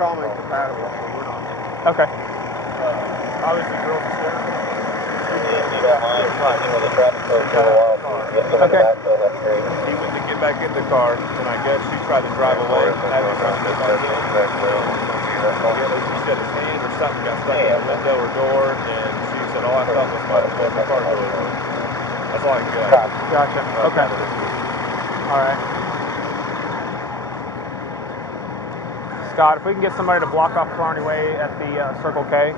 trauma incompatible, so we're not. Okay. Obviously, girls are scared. Okay. He went to get back in the car, and I guess she tried to drive away, having run back in. She said his hand or something got stuck in the window or door, and she said, all I felt was my car door. That's all I can get. Gotcha. Okay. All right. Scott, if we can get somebody to block off Killarney Way at the Circle K.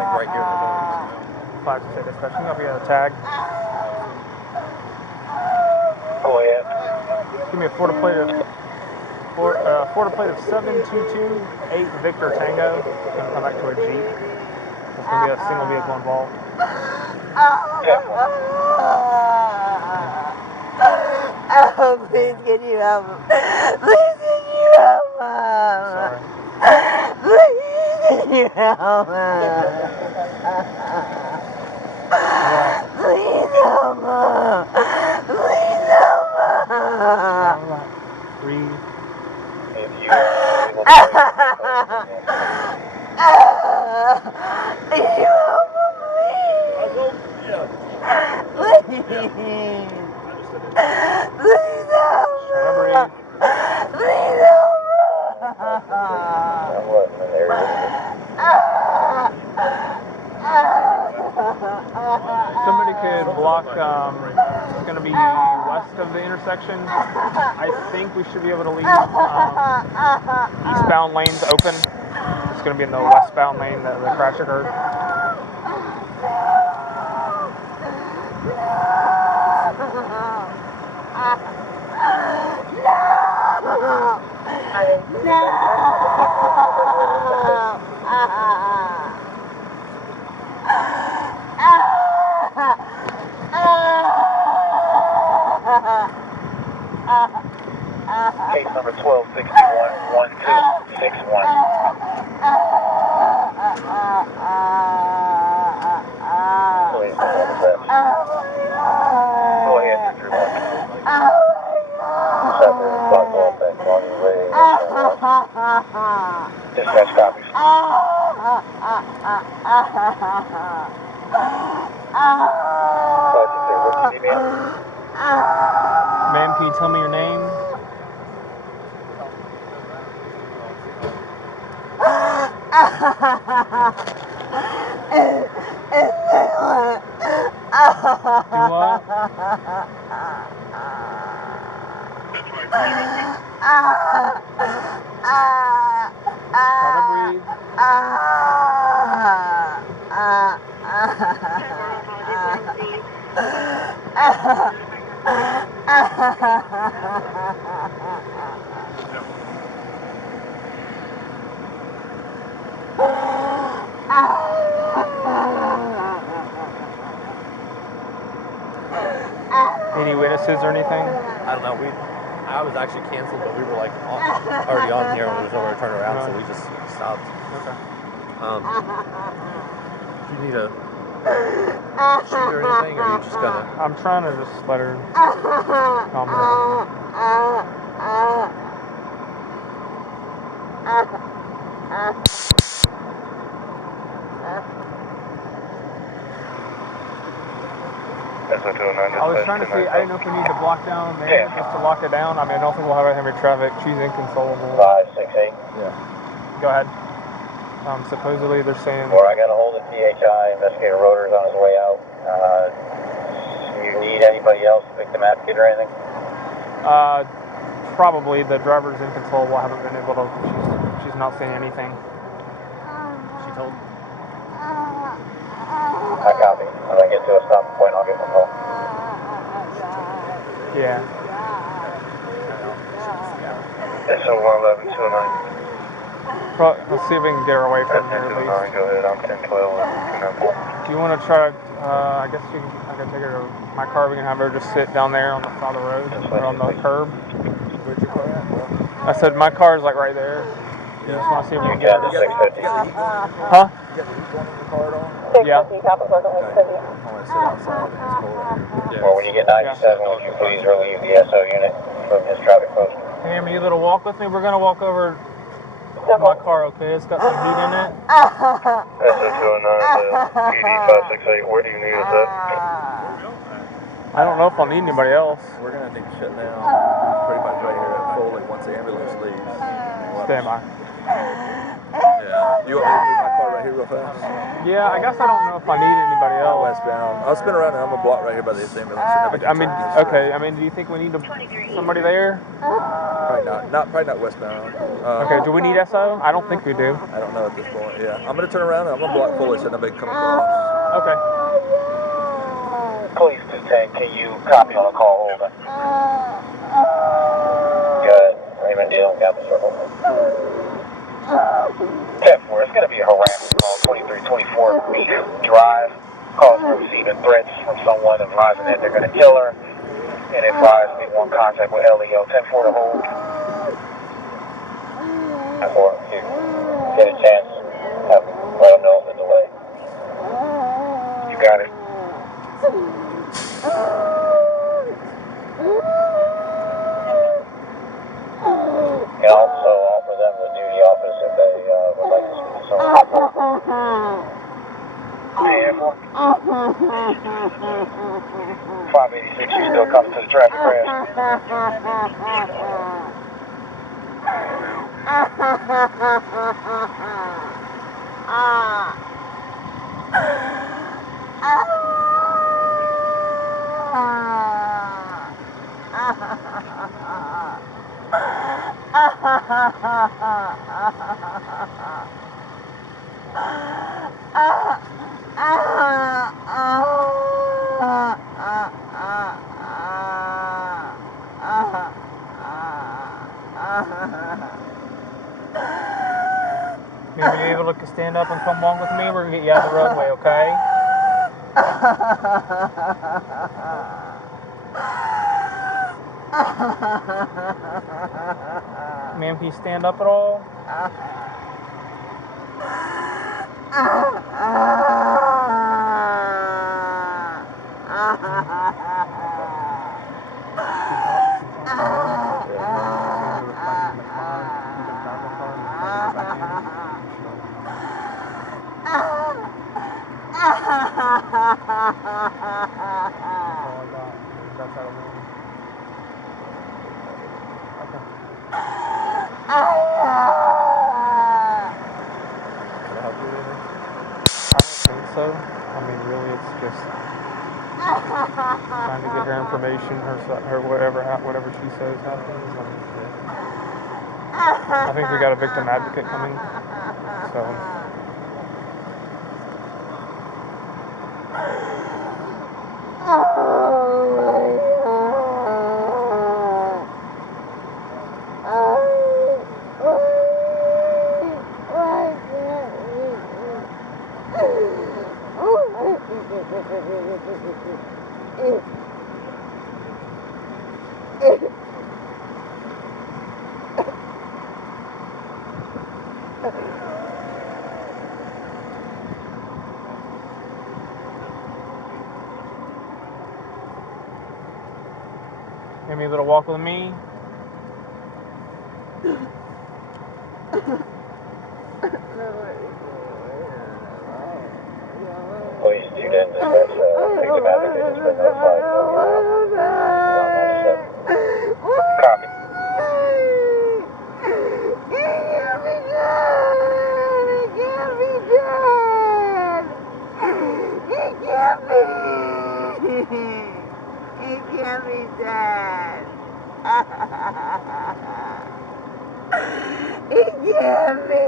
Like right here in the door. 5-6 dispatch. Can you help me get a tag? Go ahead. Give me a Florida plate of 7228 Victor Tango. It's going to come back to a Jeep. There's going to be a single vehicle involved. Oh, please can you help him? Please can you help him? Sorry. Please can you help him? Please help him. Please help him. Breathe. If you are able to Can you help him, please? Please. Please help him. Please help Somebody could block, it's going to be west of the intersection. I think we should be able to leave eastbound lanes open. It's going to be in the westbound lane that the crash occurred. Case number 1261-1261. Go ahead, 331. Dispatch copies. Ma'am, can you tell me your name? Do what? Try to breathe. Any witnesses or anything? I don't know. I was actually canceled, but we were like already on here when there was nowhere to turn around, so we just stopped. Okay. Do you need a sheet or anything, or are you just gonna? I'm trying to just let her calm down. I was trying to see, I didn't know if we need to block down there just to lock it down. I mean, I don't think we'll have heavy traffic. She's inconsolable. 568. Yeah. Go ahead. Supposedly they're saying... Or I got a hold of THI, Investigator Roder's on his way out. Do you need anybody else, victim advocate or anything? Probably. The driver's inconsolable. I haven't been able to... She's not saying anything. She told? I copy. When I get to a stopping point, I'll give him a call. Yeah. SO 111-209. Let's see if we can get her away from here at least. Go ahead, I'm 1012. Do you want to try to, I guess I can take her to my car. We can have her just sit down there on the side of the road or on the curb. Where'd your car at? I said my car is like right there. You just want to see if we can You get got it. the 650. You got the heat going on in your car? Huh? You got the heat going on in your car at all? Yeah. Okay. I want to sit outside and it's cold out here. Well, when you get 97, would you please relieve the SO unit from his traffic post? Hey, Amy, you little walk with me? We're going to walk over to my car, okay? It's got some heat in it. SO209 to PD 568, where do you need us at? I don't know if I'll need anybody else. We're going to need to shut down pretty much right here at Foley once the ambulance leaves. Stand by. Yeah. You want me to move my car right here real fast? Yeah, I guess I don't know if I need anybody Not else. westbound. I'll spin around and I'm going to block right here by this ambulance. I mean, okay. I mean, do you think we need somebody there? Probably not. Probably not westbound. Okay, do we need SO? I don't think we do. I don't know at this point. Yeah. I'm going to turn around and I'm going to block Foley so nobody can come across. Okay. Police 210, can you copy on a call holder? Good. Raymond Deal, Gap Circle. 10-4, it's going to be a harassment call, 2324 Beef Drive. Calls for receiving threats from someone advising that they're going to kill her. And advise they want contact with LEO. 10-4 to hold. 10-4, if you get a chance, let them know of the delay. You got it. You can also offer them the duty office if they would like to speak to someone. Hey, 586, you still coming to the traffic crash? Are you able to stand up and come along with me? We're going to get you out of the roadway, okay? Ma'am, can you stand up at all? So, I mean, really, it's just trying to get her information, her whatever she says happens. I think we got a victim advocate coming, so. Give me a little walk with me. Please tune in, dispatch, victim advocate has been notified. Copy. It can't be done. It can't be.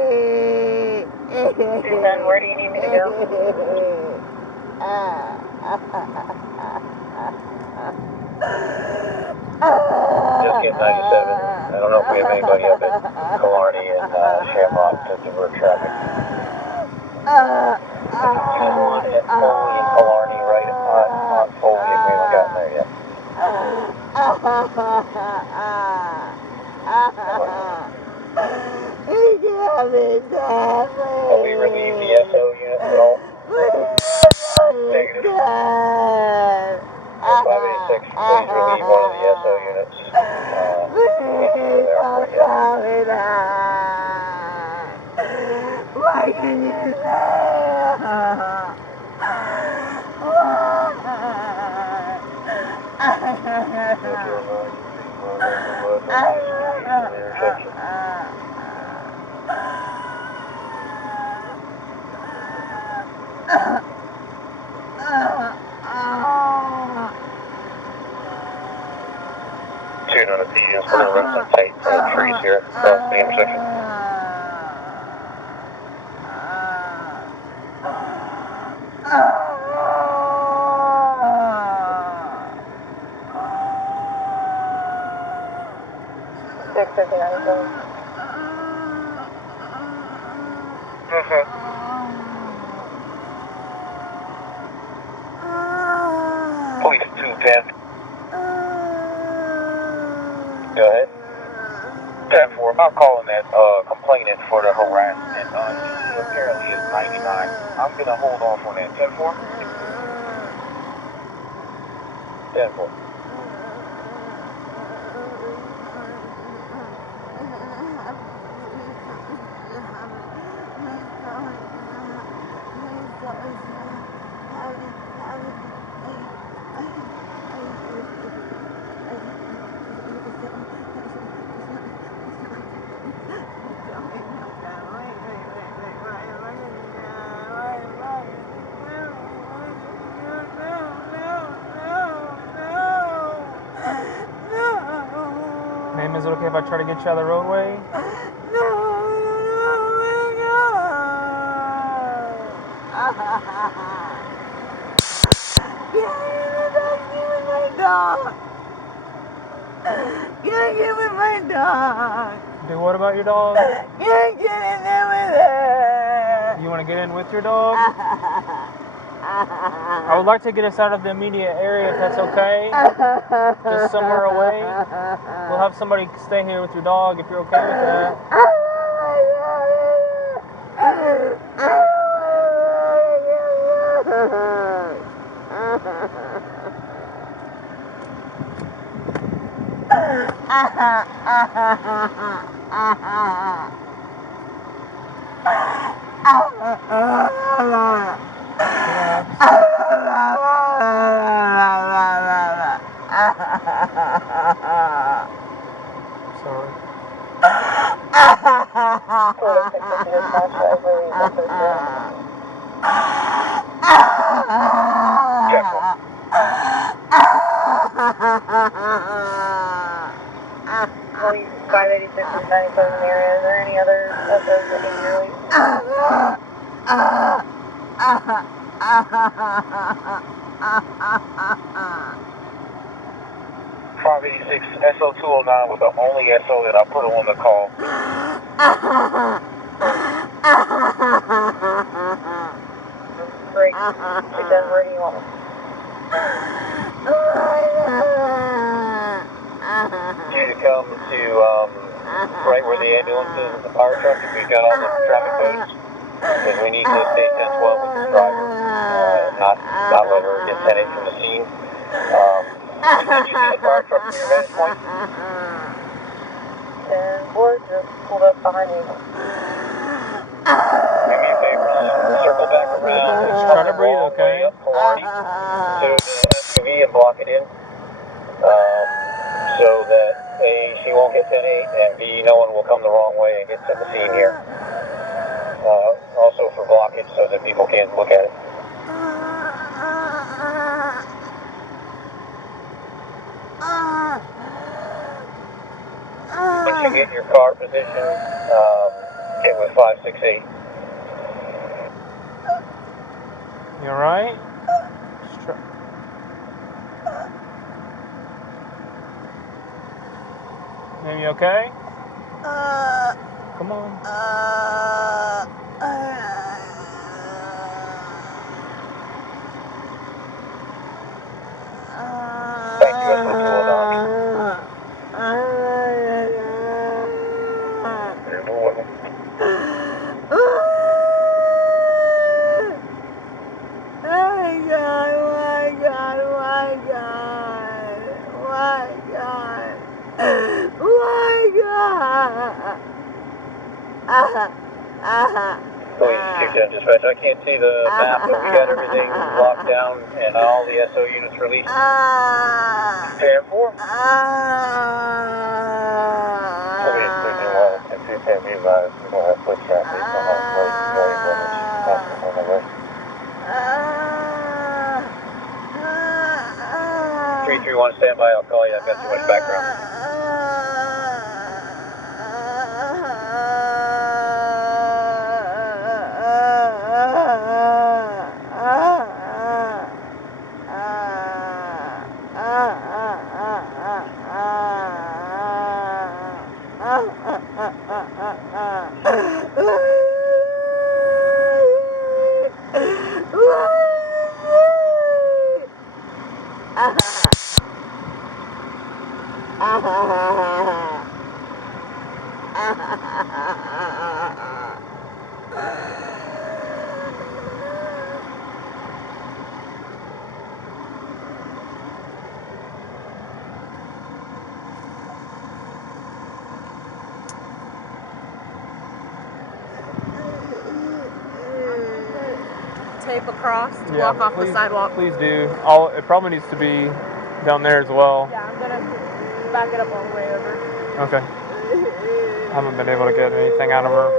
Susan, where do you need me to go? Just get 97. I don't know if we have anybody up at Killearn and Shamrock to divert traffic. Anyone at Foley and Killearn right on Foley if we haven't gotten there yet. He can't Have we relieved the SO units at all? Negative. 586, please relieve one of the SO units. Why can you Tune on the PDs, we're going to run some tight trees here across the intersection. Police 210. Go ahead. 10-4. I'm calling that complainant for the harassment. He apparently is 99. I'm going to hold off on that. 10-4? 10-4. Ma'am, is it okay if I try to get you out of the roadway? Can't get with my dog. Do what about your dog? Can't get in there with her. You want to get in with your dog? I would like to get us out of the immediate area if that's okay. Just somewhere away. We'll have somebody stay here with your dog if you're okay with that. Sorry. Police 586 is 97 in the area. Is there any other SOs that need released? 586 SO209 was the only SO that I put on the call. Great. Get done. Where do you want them? You need to come to right where the ambulance is and the fire truck. We got all the traffic codes because we need to stay 10-12 with the driver, not let her get sent in from the scene. Did you see the fire truck from your vantage point? 10-4, just pulled up behind you. Do me a favor, circle back around. Just try to breathe, okay? Up Killearn to the SUV and block it in. So that A, she won't get 10-8, and B, no one will come the wrong way and get to the scene here. Also for blockage so that people can't look at it. Once you get your car position, get with 568. You alright? Just try. Ma'am, you okay? Come on. Thank you, SO209. Dispatch, I can't see the map, but we got everything locked down and all the SO units released. 10-4. Okay, 13-1, and 210 be advised, we don't have foot traffic, so not place, going damage, constant on the way. 331, stand by, I'll call you, I've got too much background. Tape across to Yeah, block off the sidewalk. Please do. It probably needs to be down there as well. Yeah, I'm gonna back it up all the way over. Okay. I haven't been able to get anything out of her.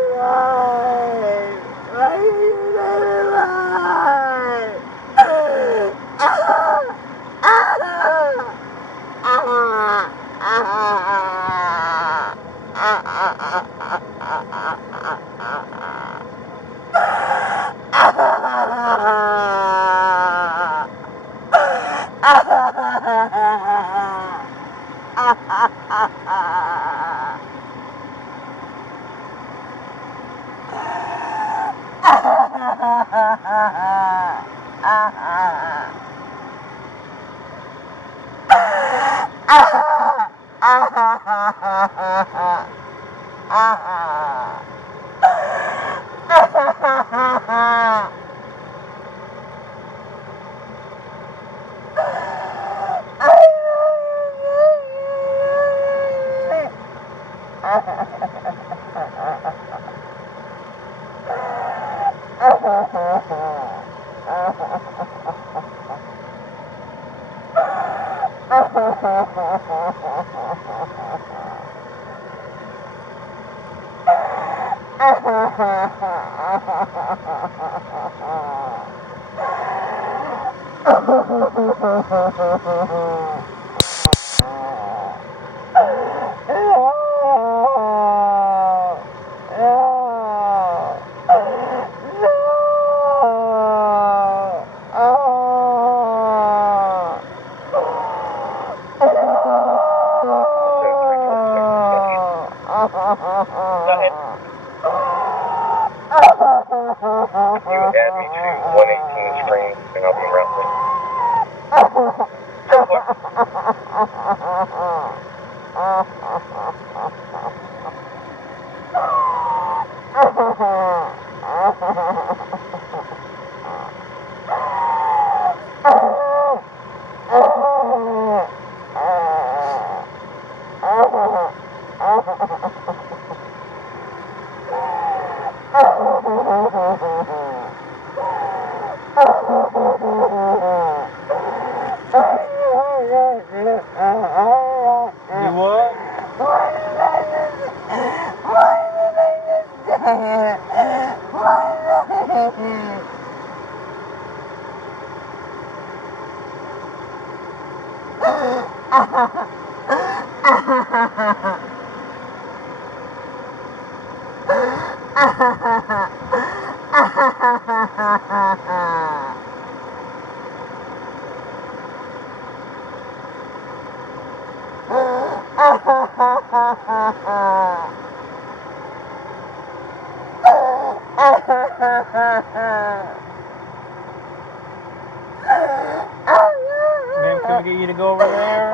Ma'am, can we get you to go over there?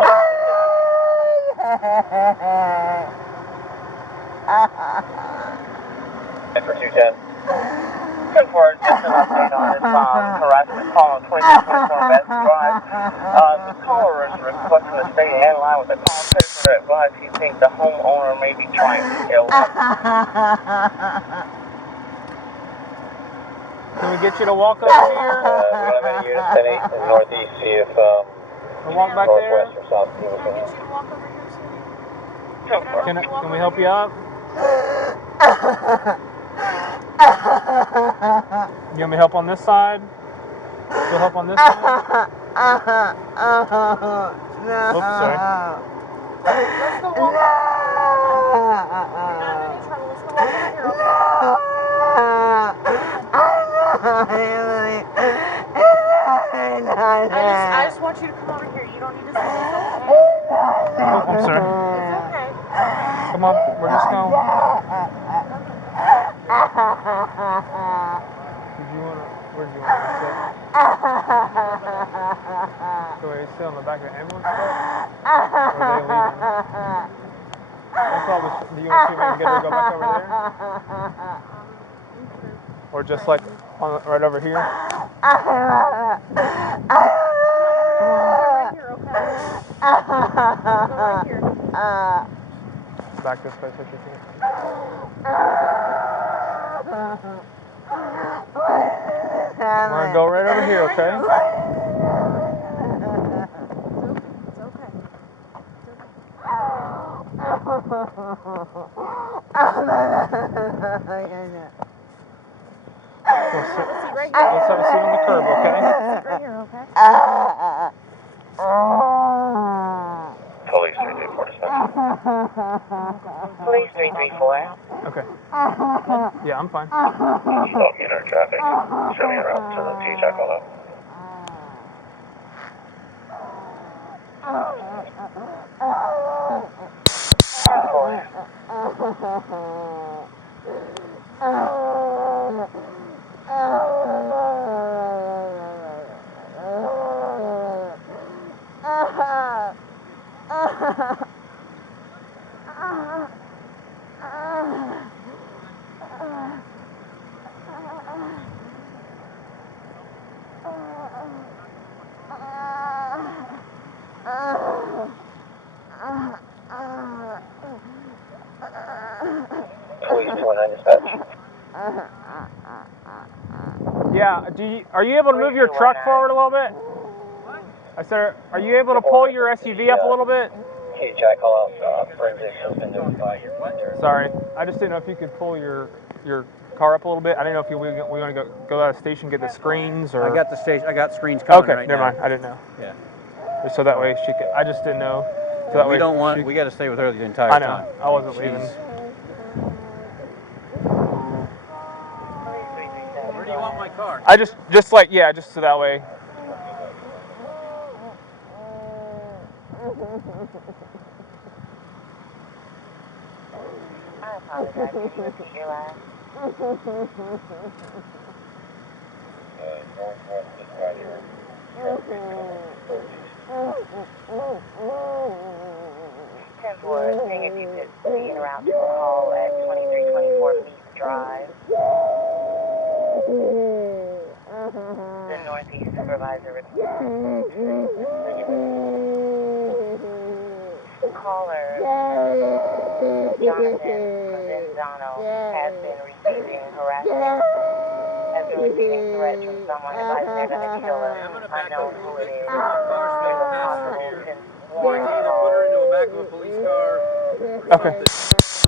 For 210. 10-4, just an update on this harassment call on 2324 West Drive. The caller is requesting the state airline with a call paper to advise he thinks the homeowner may be trying to kill him. Can we get you to walk over here? We don't have any units in 8 in northeast, see if Or walk back there? northwest or south team is Can I in. get you to walk over here, sweetie? Can we help you up? You want me to help on this side? Still help on this side? No. Oops, sorry. Let's go walk. You're not in any trouble. Let's go walk over here, okay? I just want you to come over here. You don't need to see this, okay? Oh, I'm sorry. It's okay. Come on, we're just going. Where do you want to sit? So are you still on the back of the ambulance truck? Or are they leaving? That's all. Do you want to see if I can get her to go back over there? Or just like right over here? Right here, okay? Go right here. Back this way so she can. We're gonna go right over here, okay? It's okay. Let's have a seat on the curb, okay? Right here, okay? Police 334 dispatch. Police 334. Okay. Yeah, I'm fine. Stop inner traffic. Show me around to the T-Jack all up. Police 219 dispatch. Yeah, are you able to move your truck forward a little bit? I said, are you able to pull your SUV up a little bit? T-Jack call out. Forensics has been notified. Sorry, I just didn't know if you could pull your car up a little bit. I didn't know if we want to go out of the station, get the screens, or. I got the station. I got screens coming Okay, right never now. mind. I didn't know. Yeah. Just so that way she could. I just didn't know. So that We way don't want. she, We got to stay with her the entire I know. time. I wasn't leaving. Where do you want my car? I just like just so that way. I apologize. Can you repeat your last? Northwest is right here. 10-4, seeing if you could be en route to a call at 2324 Meat Drive. The Northeast Supervisor requests. Caller Jonathan Provenzano has been receiving harassment, has been receiving threats from someone advising they're going to kill him. Unknown who it is. There's a possible warrant. Either put her into a back of a police car. Okay.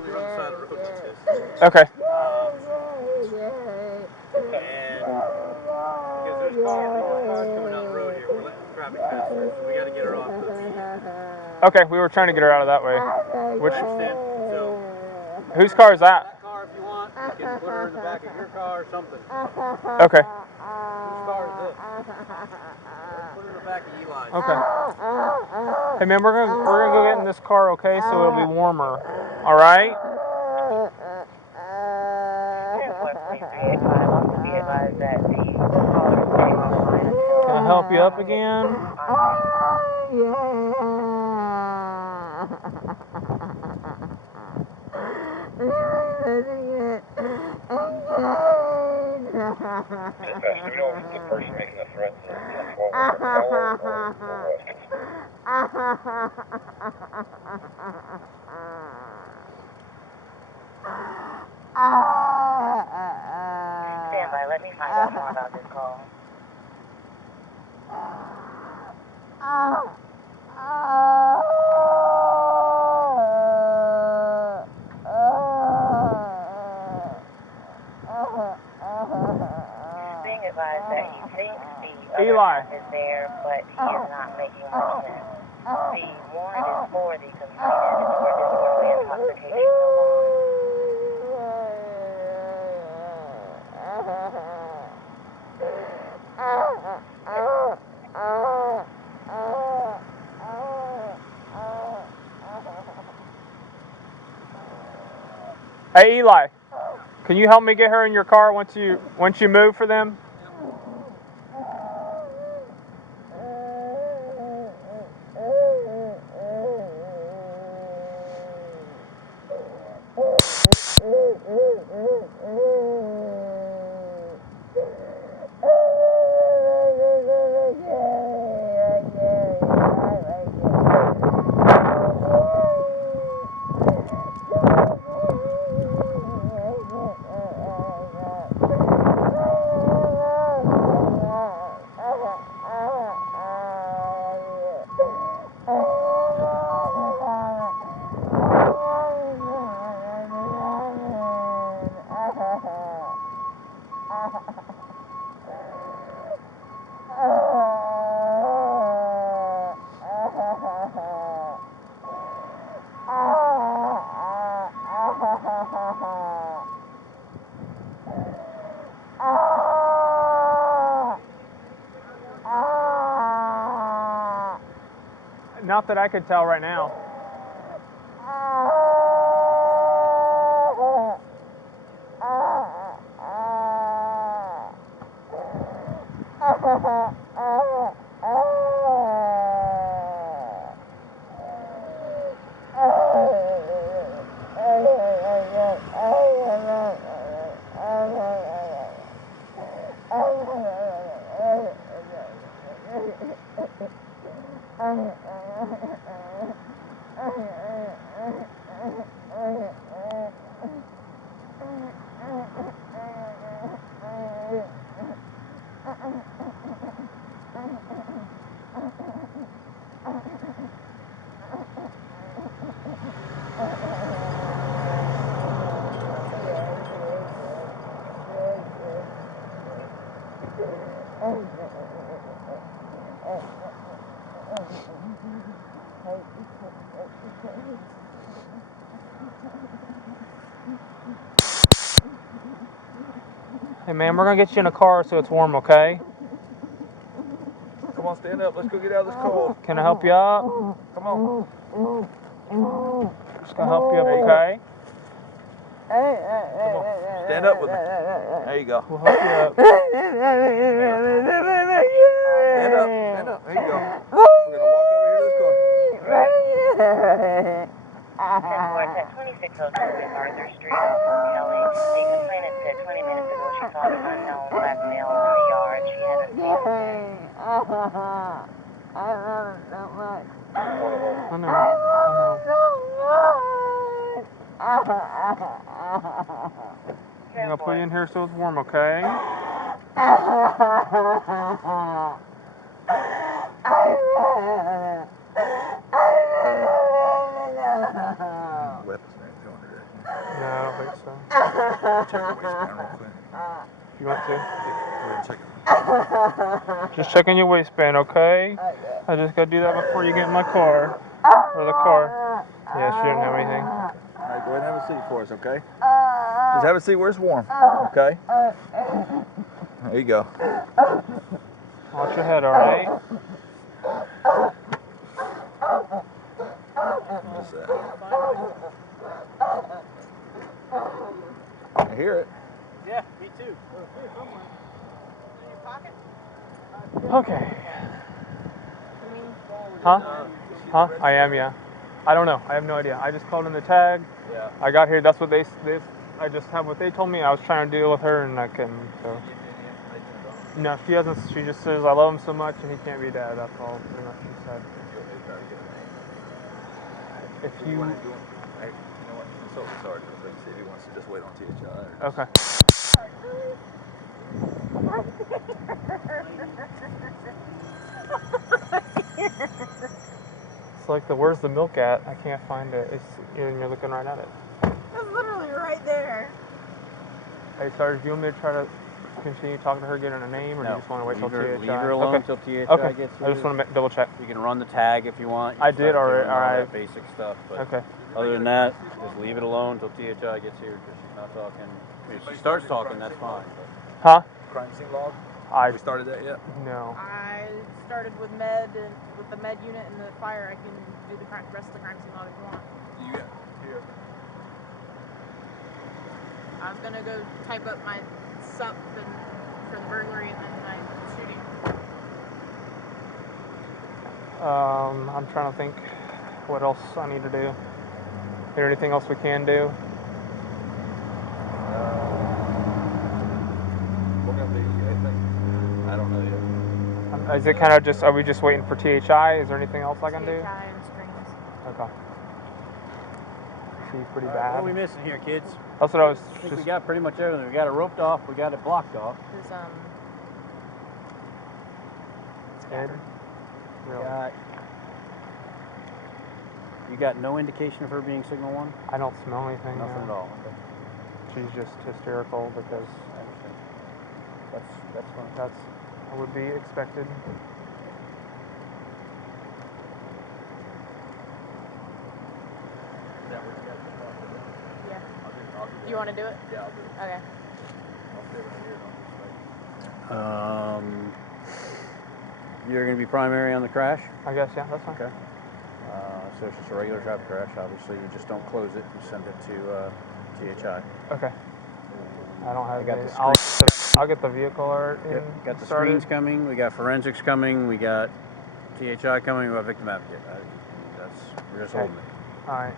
We run the side of the road like this. Okay. And because there's cars coming down the road here, we're letting traffic pass through, so we got to get her off the. Okay, we were trying to get her out of that way. Which? So, Whose car is that? that car, if you want, you can put her in the back of your car or something. Okay. Whose car is this? Put her in the back of Eli's. Okay. Hey man, we're gonna go get in this car, okay? So it'll be warmer. All right. Can I help you up again? Yeah. Dispatch, do we know if the person making the threats is 10-4 or what? Stand by, let me find out more about this call. Being advised that he thinks the other half is there, but he is not making much sense. The warrant is for the completed or disorderly intoxication alone. Hey Eli, can you help me get her in your car once you move for them? Not that I could tell right now. Hey man, we're gonna get you in a car so it's warm, okay? Come on, stand up. Let's go get out of this cold. Can I help you up? Come on. Just gonna help you up, okay? Come on. Stand up with me. There you go. We'll help you up. Stand up. Stand up. There you go. We're going to walk over here to this car. 10-4, it's at 2602 MacArthur Street off of Kelly. The complainant said 20 minutes ago she saw an unknown black male in the yard. She hasn't seen him since. I love it so much. I know. I'm gonna put you in here so it's warm, okay? Weapons and everything under there. No, I don't think so. Check your waistband real quick. You want to? Go ahead and check it. Just checking your waistband, okay? I just gotta do that before you get in my car. Or the car. Yeah, she didn't have anything. All right, go ahead and have a seat for us, okay? Just have a seat where it's warm, okay? There you go. Watch your head, alright? Just I hear it. Yeah, me too. Okay. Huh? Huh? I am, yeah. I don't know. I have no idea. I just called in the tag. Yeah. I got here. That's what they I just have what they told me. I was trying to deal with her and I couldn't. So. No, she hasn't. She just says, I love him so much and he can't be dad. That's all pretty much she said. If You you... want to do it? Hey, you know what? Consult the sergeant, but see if he wants to just wait on THI. Okay. It's like the, where's the milk at? I can't find it. It's, and you're looking right at it. It's literally right there. Hey, Sarge, do you want me to try to continue talking to her, get her a name, or do you just want to wait till THI? Leave her alone until THI Okay. gets here. I just want to double check. You can run the tag if you want. You I can did start already. doing all Alright. that basic stuff. But Okay. other than that, just leave it alone until THI gets here because she's not talking. If she starts talking, that's fine. But. Huh? Crime scene log? I We started that yet? No. I started with med, and with the med unit and the fire, I can do the rest of the crime scene log if you want. You got here. I was gonna go type up my sup and for the burglary and then my shooting. I'm trying to think what else I need to do. Is there anything else we can do? We're going to be, I think. I don't know yet. Is it kind of just, are we just waiting for THI? Is there anything else I can do? THI and screens. Okay. See, pretty What bad. are we missing here, kids? That's what I was I think we just... got pretty much everything. We got it roped off. We got it blocked off. There's Ed? Really? You got no indication of her being signal one? I don't smell anything. Nothing at all. Okay. She's just hysterical because I understand. That's fine. that's what would be expected. yeah. Do you want to do it? Yeah, I'll do it. Okay. I'll stay right here and I'll just You're going to be primary on the crash? I guess, yeah, that's fine. Okay. So it's just a regular traffic crash. Obviously, you just don't close it. You send it to THI. Okay. I don't have I got any. the I'll get the vehicular in. Yep. Got the started. screens coming. We got forensics coming. We got THI coming. We got victim advocate. We're just holding it. All right.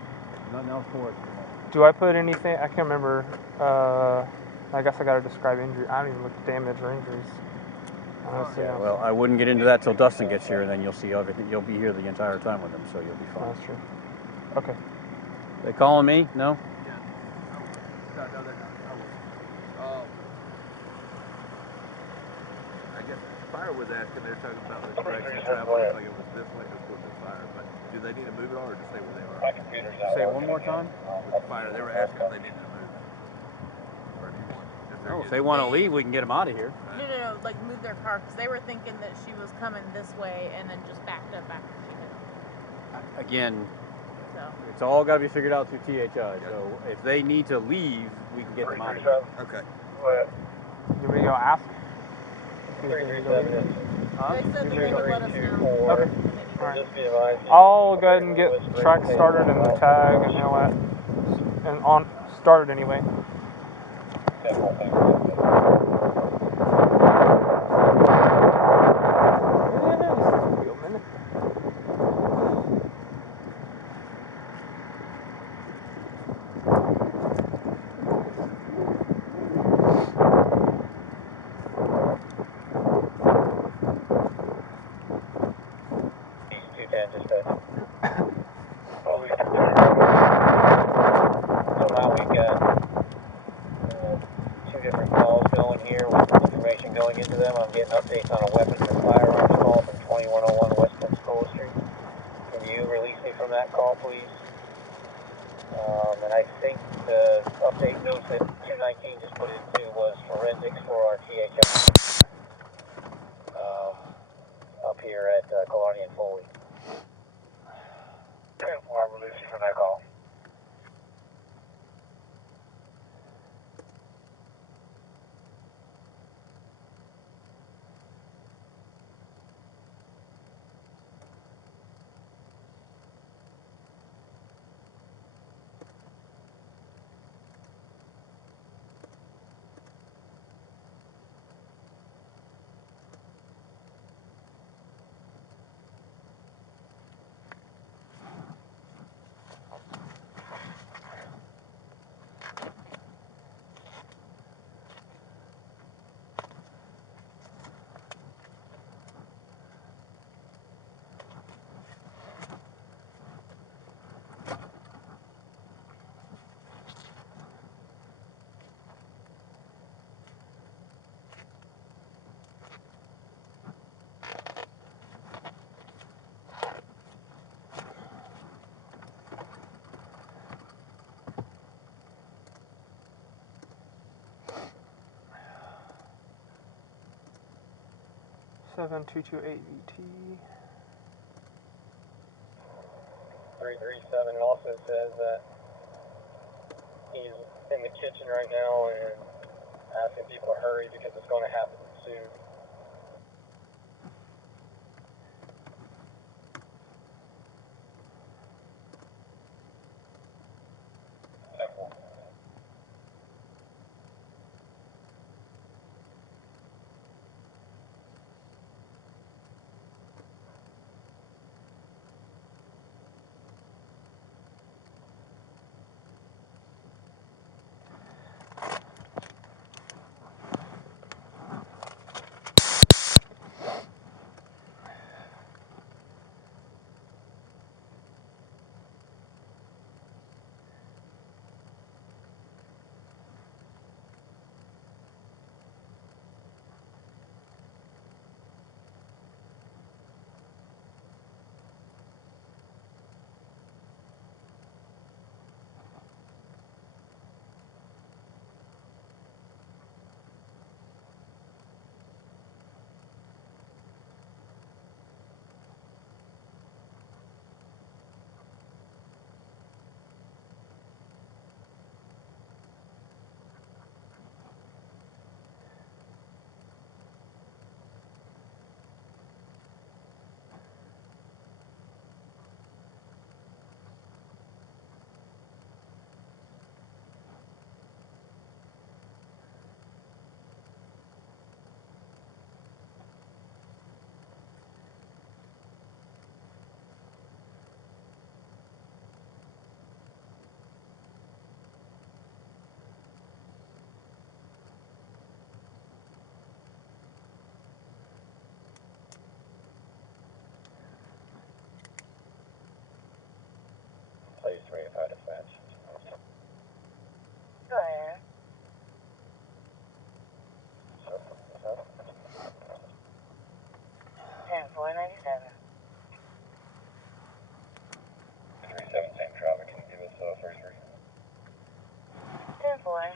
Nothing else for it. Do I put anything? I can't remember. I guess I got to describe injury. I don't even look at damage or injuries. Honestly, Yeah, well, I wouldn't get into that till Dustin gets here, and then you'll see everything. You'll be here the entire time with him, so you'll be fine. That's true. Okay. They calling me? No? No, they're not. I guess Fire was asking, they're talking about the direction of travel, like it was this way, of course it's Fire, but do they need to move it all or just stay where they are? My computer's out. Say it one more time? With Fire, they were asking if they needed to move. Or if you want, Oh, if they want to leave, we can get them out of here. No, like move their car because they were thinking that she was coming this way and then just backed up after she hit them. Again, So. it's all got to be figured out through THI. So if they need to leave, we can get them out of here. Okay. You want me to go ask? They said that they would let us know. Okay. All right. I'll go ahead and get track started and the tag and all that, and on started anyway. So now we've got two different calls going here with information going into them. I'm getting updates on a weapons and firearms call from 2101 West Pensacola Street. Can you release me from that call, please? And I think the update notes that 219 just put into was forensics for our THI up here at Killearn and Foley. I'll release you from that call. 7228 VT. 337 also says that he's in the kitchen right now and asking people to hurry because it's going to happen soon. Please 385 dispatch. Go ahead. 10-497. 37, same traffic. Can you give us first read? 10-4.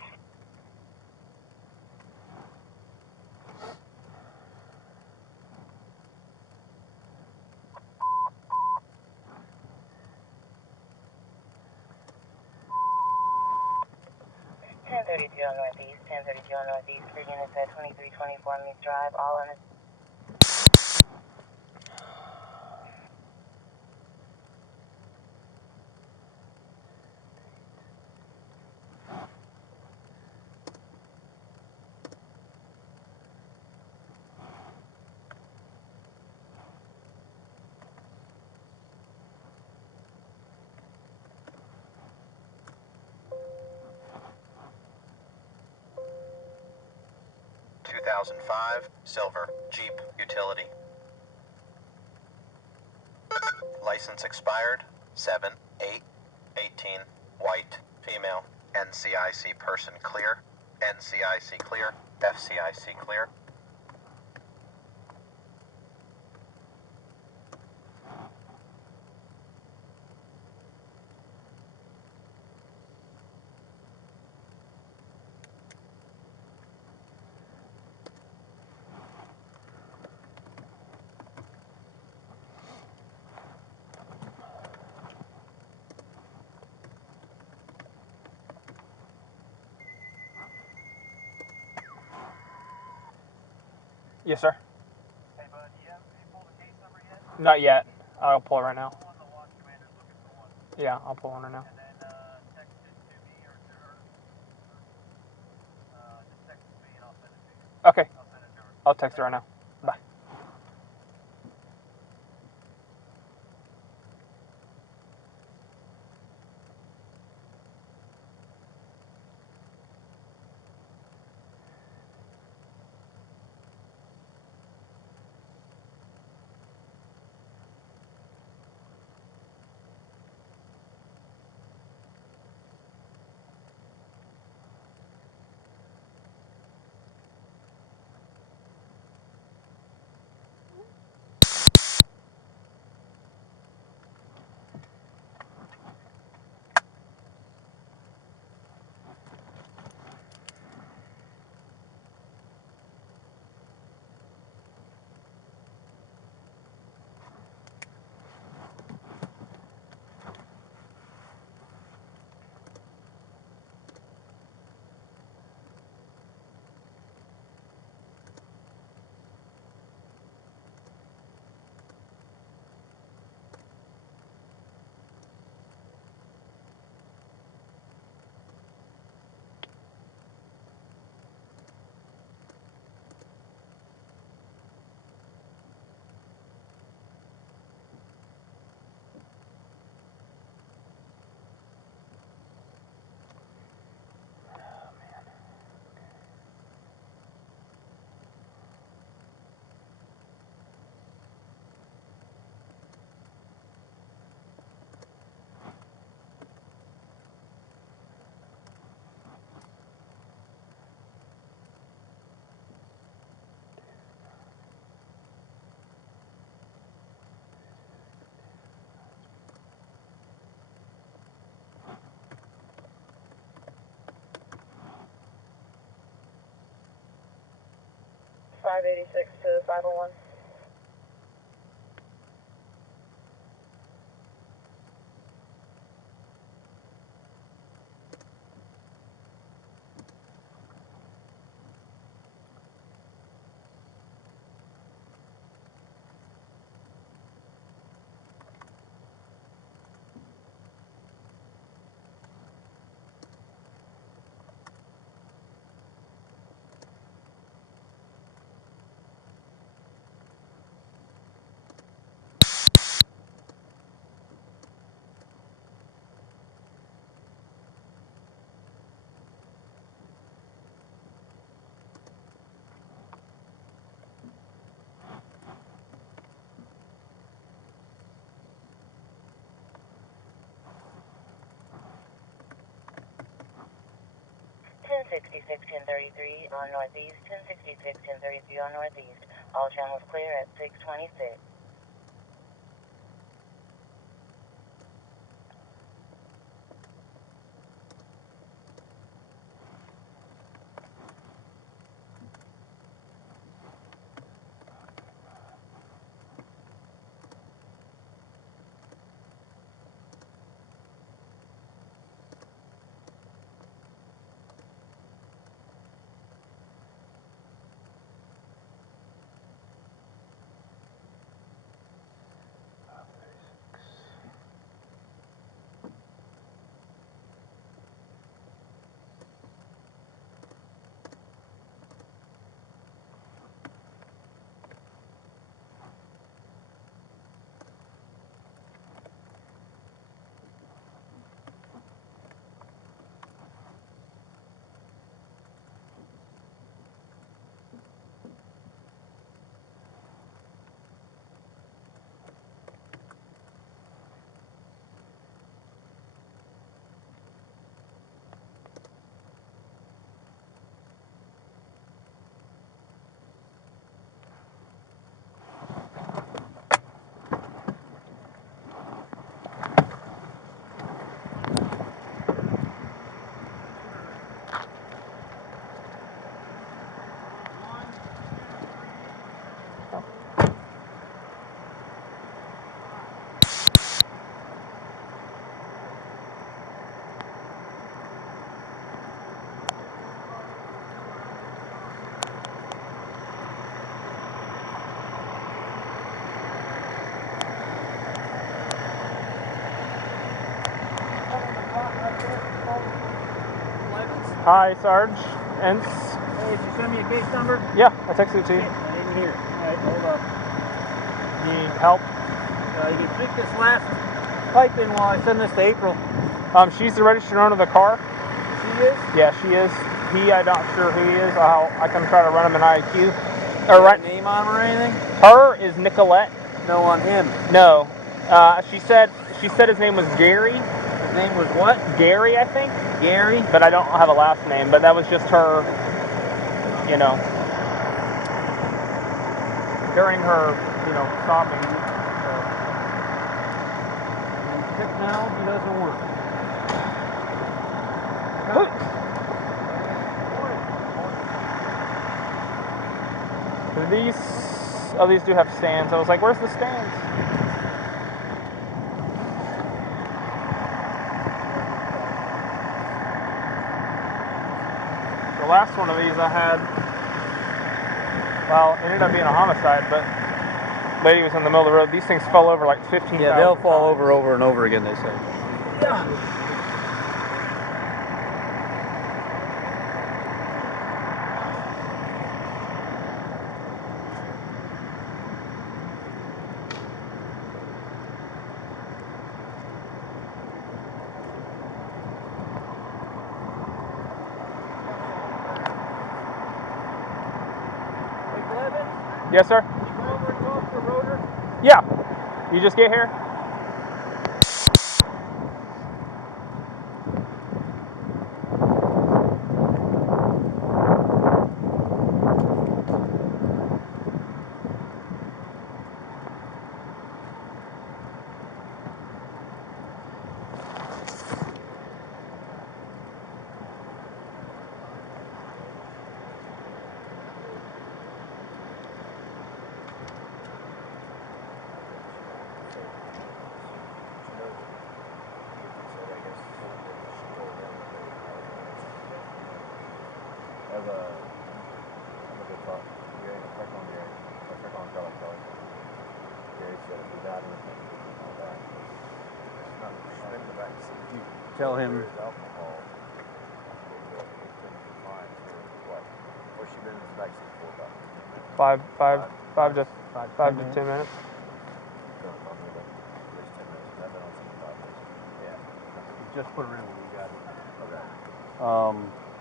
1032 on Northeast, 1032 on Northeast, for units at 2324 Meath Drive, all on a... Silver Jeep utility. License expired 7/8/18. White female. NCIC person clear. NCIC clear. FCIC clear. Yes, sir. Hey, bud, you pulled the case number yet? Not yet. I'll pull it right now. The watch commander's looking for one. Yeah, I'll pull one right now. And then text it to me or to her. Just text it to me and I'll send it to you. Okay. I'll send it to her. I'll text her right now. Bye. 586 to 501. On northeast, 1066, 1033 on northeast. All channels clear at 626. Hi, Sarge. Ents. Hey, did you send me a case number? Yeah, I texted it to you. I didn't hear it. All right, hold up. Need help? You can stick this last pipe in while I send this to April. She's the registered owner of the car. She is? Yeah, she is. I'm not sure who he is. I can try to run him an IQ. A name on him or anything? Her is Nikoleta. No, on him. No. She said his name was Gary. His name was what? Gary, I think. Gary? But I don't have a last name. But that was just her, during her, stopping. So. And technology doesn't work. These do have stands. I was like, where's the stands? The last one of these I had, well, it ended up being a homicide, but lady was in the middle of the road. These things fell over like 15 Yeah, they'll fall over and over again, they say. Yeah. Yes, sir? Can you go over and talk to Rotor? Yeah. You just get here? have a, I'm a good talk. Gary, I'll check on Gary. I'll check on Charlie. Gary said if he got anything, all that. It's not in the back seat. You tell him. There is alcohol. It's been confined for what? What's she been in the back seat for about 5 to 10 minutes. Don't tell me that. At least 10 minutes. I've been on 75 minutes. Yeah. Just put her in when you got it. Okay.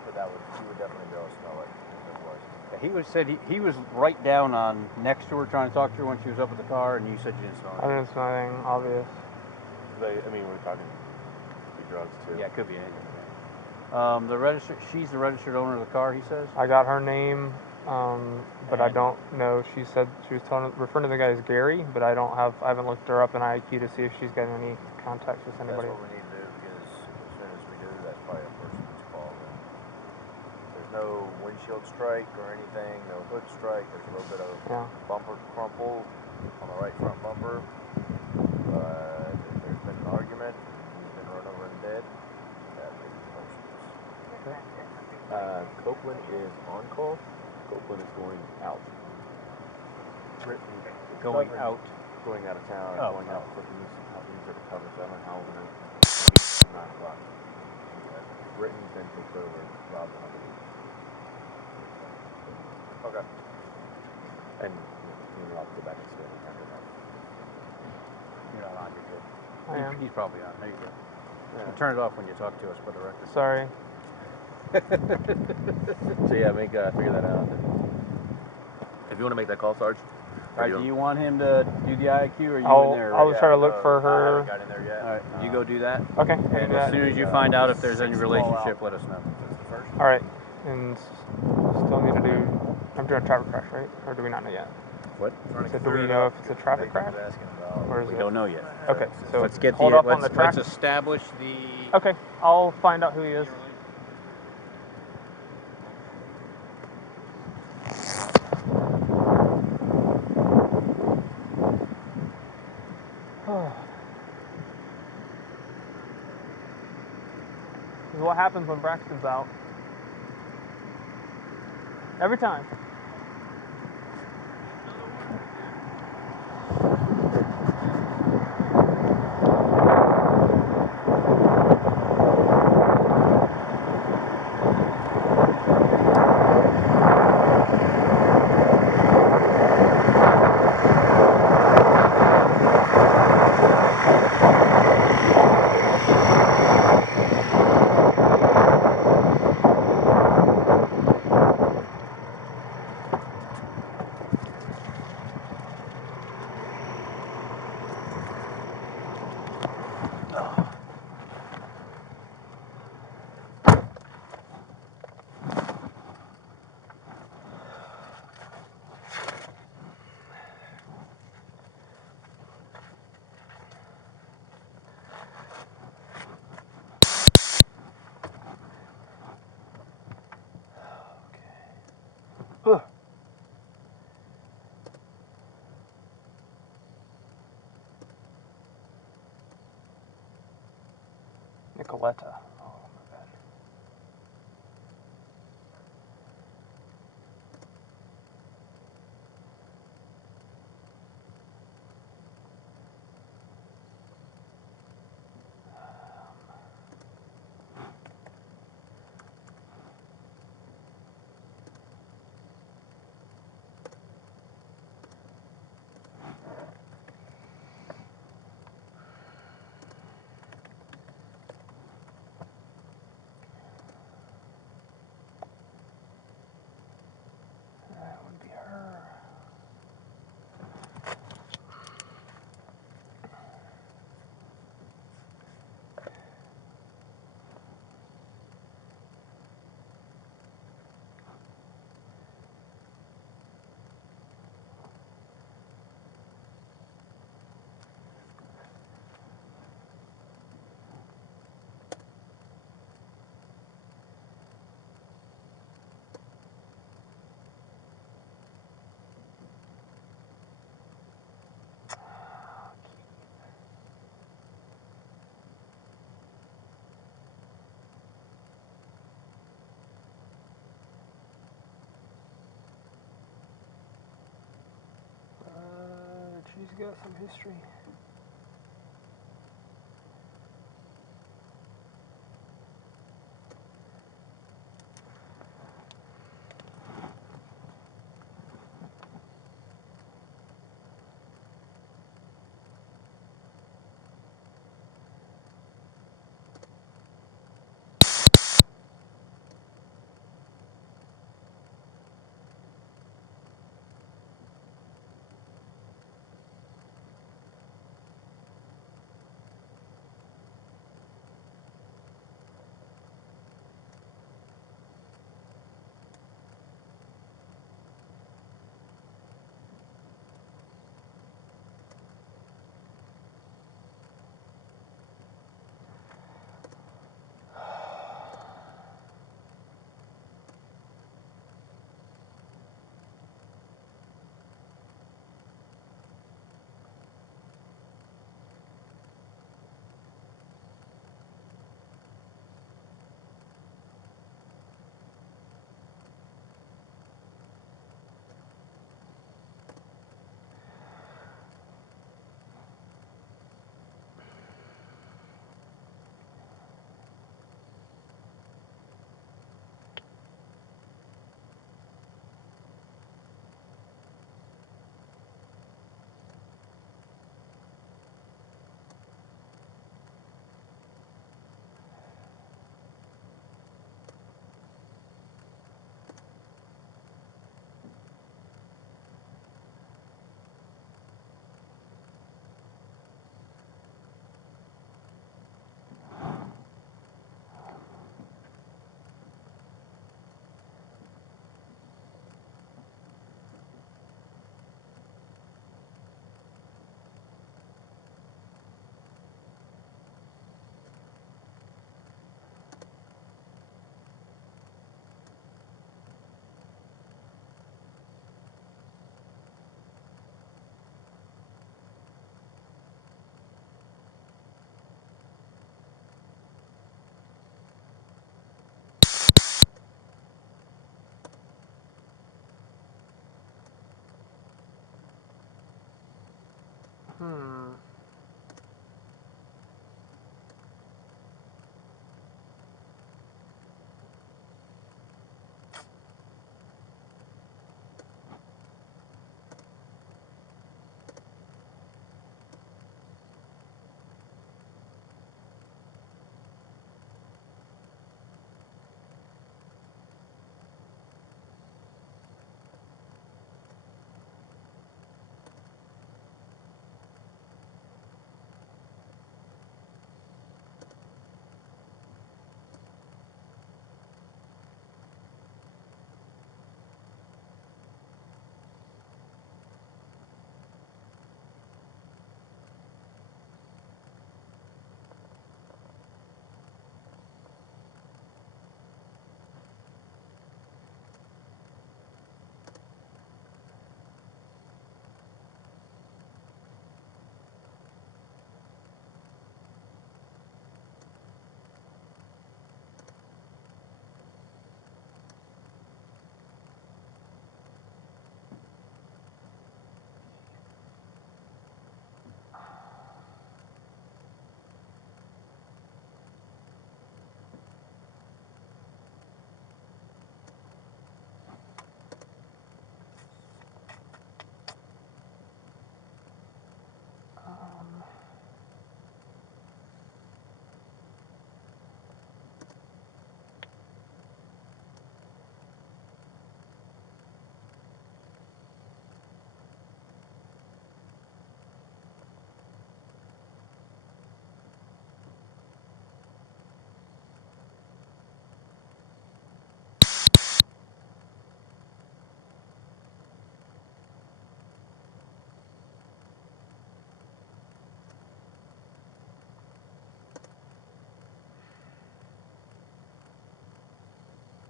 But that would, you would definitely be able to smell it if it was. He said he was right down on next to her trying to talk to her when she was up at the car, and you said you didn't smell I it. didn't smell anything obvious. I mean, we're talking could be drugs too. Yeah, it could be anything. She's the registered owner of the car, he says? I got her name, but I don't know. She said she was referring to the guy as Gary, but I haven't looked her up in IQ to see if she's got any contacts with anybody. That's what we need to do, because as soon as we do, that's probably a person's call. There's no windshield strike or anything, no hood strike. There's a little bit of bumper crumple on the right front bumper. There's been an argument. He's been run over and dead. That may be person's. Copeland is on call. Copeland is going out. Going out? Going out of town. Oh, going out for these are the covers. I don't know how long. 9 o'clock. Brittany then takes over. Rob will have to leave. Okay. And I'll go back and sit and turn it on. You're not on, you're good. I am. He's probably on. There you go. Yeah. Turn it off when you talk to us, for the record. Sorry. So yeah, figure that out. If you want to make that call, Sarge. All right, do you want him to do the IQ, or are you in there? I'll try to look for her. I haven't got in there yet. All right, you go do that. Okay. And as soon as you find out if there's any relationship, let us know. All right. And still need to do. I'm doing a traffic crash, right? Or do we not know yet? What? So do we know if it's a traffic crash? Or is We it? don't know yet. Okay. So Let's get hold up on the track. let's establish the. Okay. I'll find out who he is. This is what happens when Braxton's out. Every time. Nikoleta. Oh, my bad. She's got some history.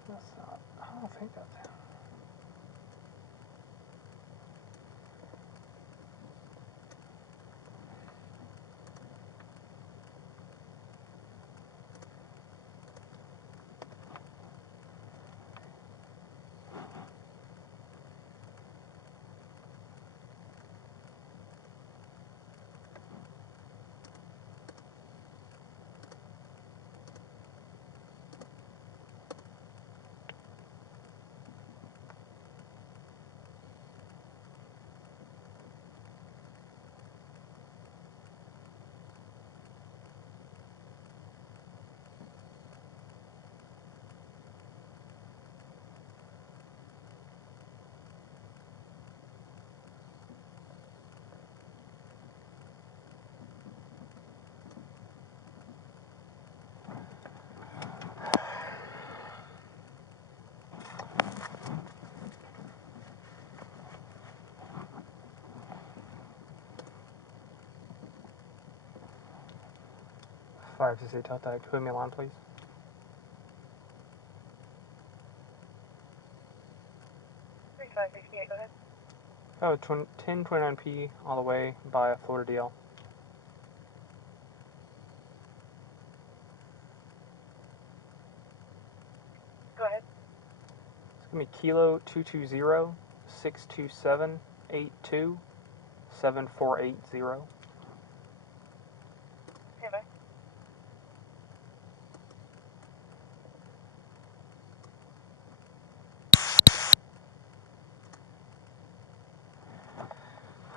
That's not, I don't think that's him. 568 Delta, who me line, please? Go ahead. Oh, 1029P all the way by Florida DL. Go ahead. It's going to be Kilo 220-627-82-7480. Stand by.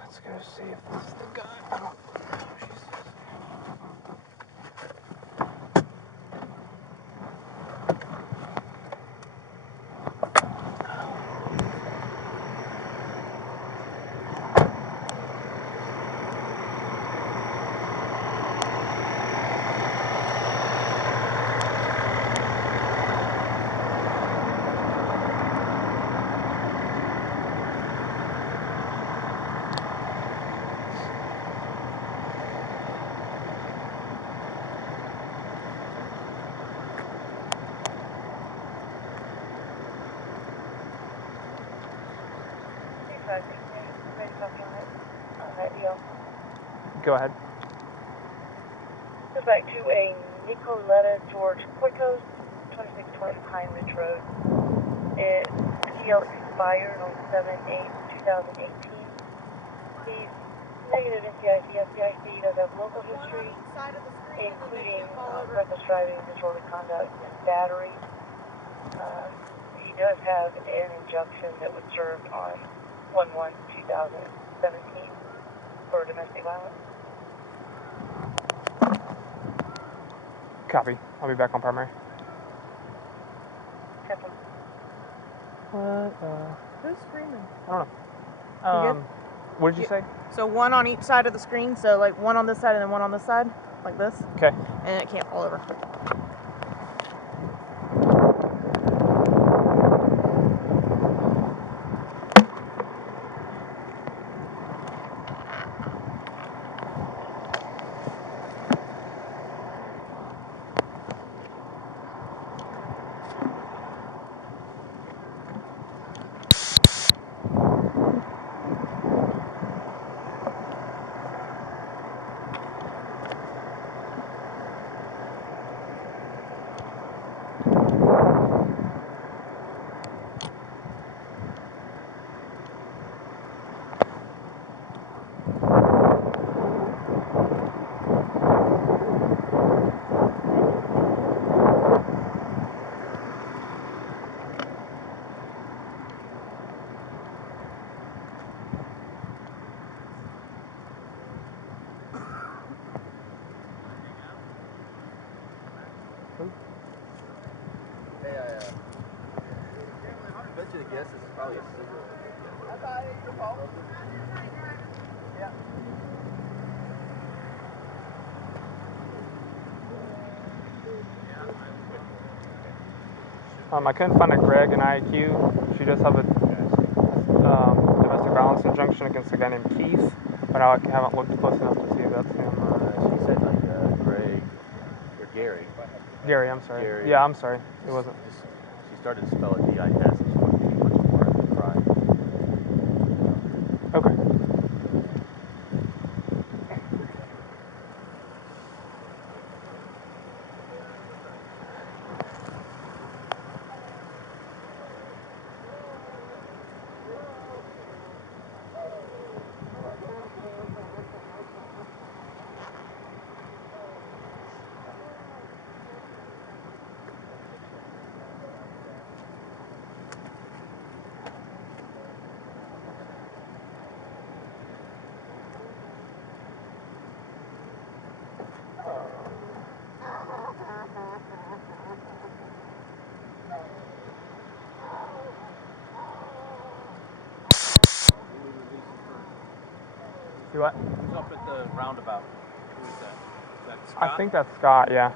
Let's go see if this is the guy. I don't know who she says. Go ahead. Goes back to a Nikoleta Koikos, 2620 Pine Ridge Road. It CL expired on 7/8/2018. He's negative NCIC. FCIC does have local history, including reckless driving, disorderly conduct, and battery. He does have an injunction that was served on 1/1/2017 for domestic violence. Copy. I'll be back on primary. Temple. What? Who's screaming? I don't know. You good? What did you say? So one on each side of the screen, so like one on this side and then one on this side, like this. Okay. And it can't fall over. Hey, I bet you to guess this is probably a cigarette. Yeah. I couldn't find a Greg in IQ. She does have a domestic violence injunction against a guy named Keith, but I haven't looked close enough to see if that's him. She said like Greg or Gary. Gary, I'm sorry. Gary. Yeah, I'm sorry. It wasn't. She started to spell it D-I-S. She wanted to be much more right. Okay. You what? Who's up at the roundabout? Who is that? Is that Scott? I think that's Scott, yeah.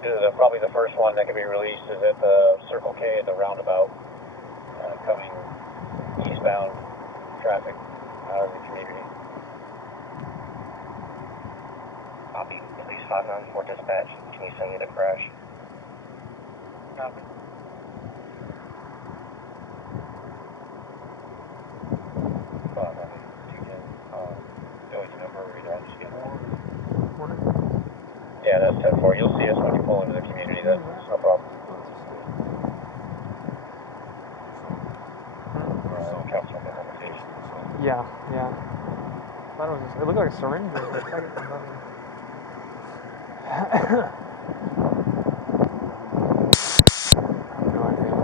Probably the first one that can be released is at the Circle K at the roundabout, coming eastbound traffic out of the community. Copy. Police 594 dispatch. Can you send me the crash? Copy. Yeah, that's 10-4. You'll see us when you pull into the community. That's no problem. Yeah, yeah. Thought it was. It looked like a syringe. For a second. No idea.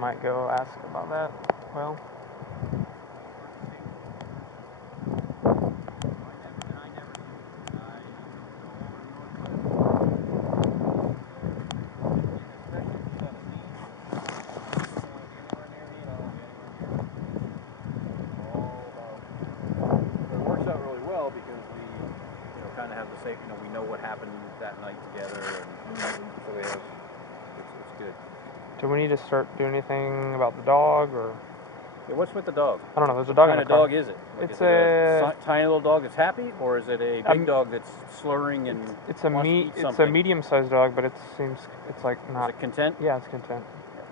Might go ask about that. Well. We know what happened that night together, and so we have, it's good. Do we need to start doing anything about the dog, or? Yeah, what's with the dog? I don't know. There's a dog in the car. What kind of dog is it? Like, It's is it a tiny little dog that's happy, or is it a big dog that's slurring and it's a medium-sized dog, but it seems it's like not. Is it content? Yeah, it's content.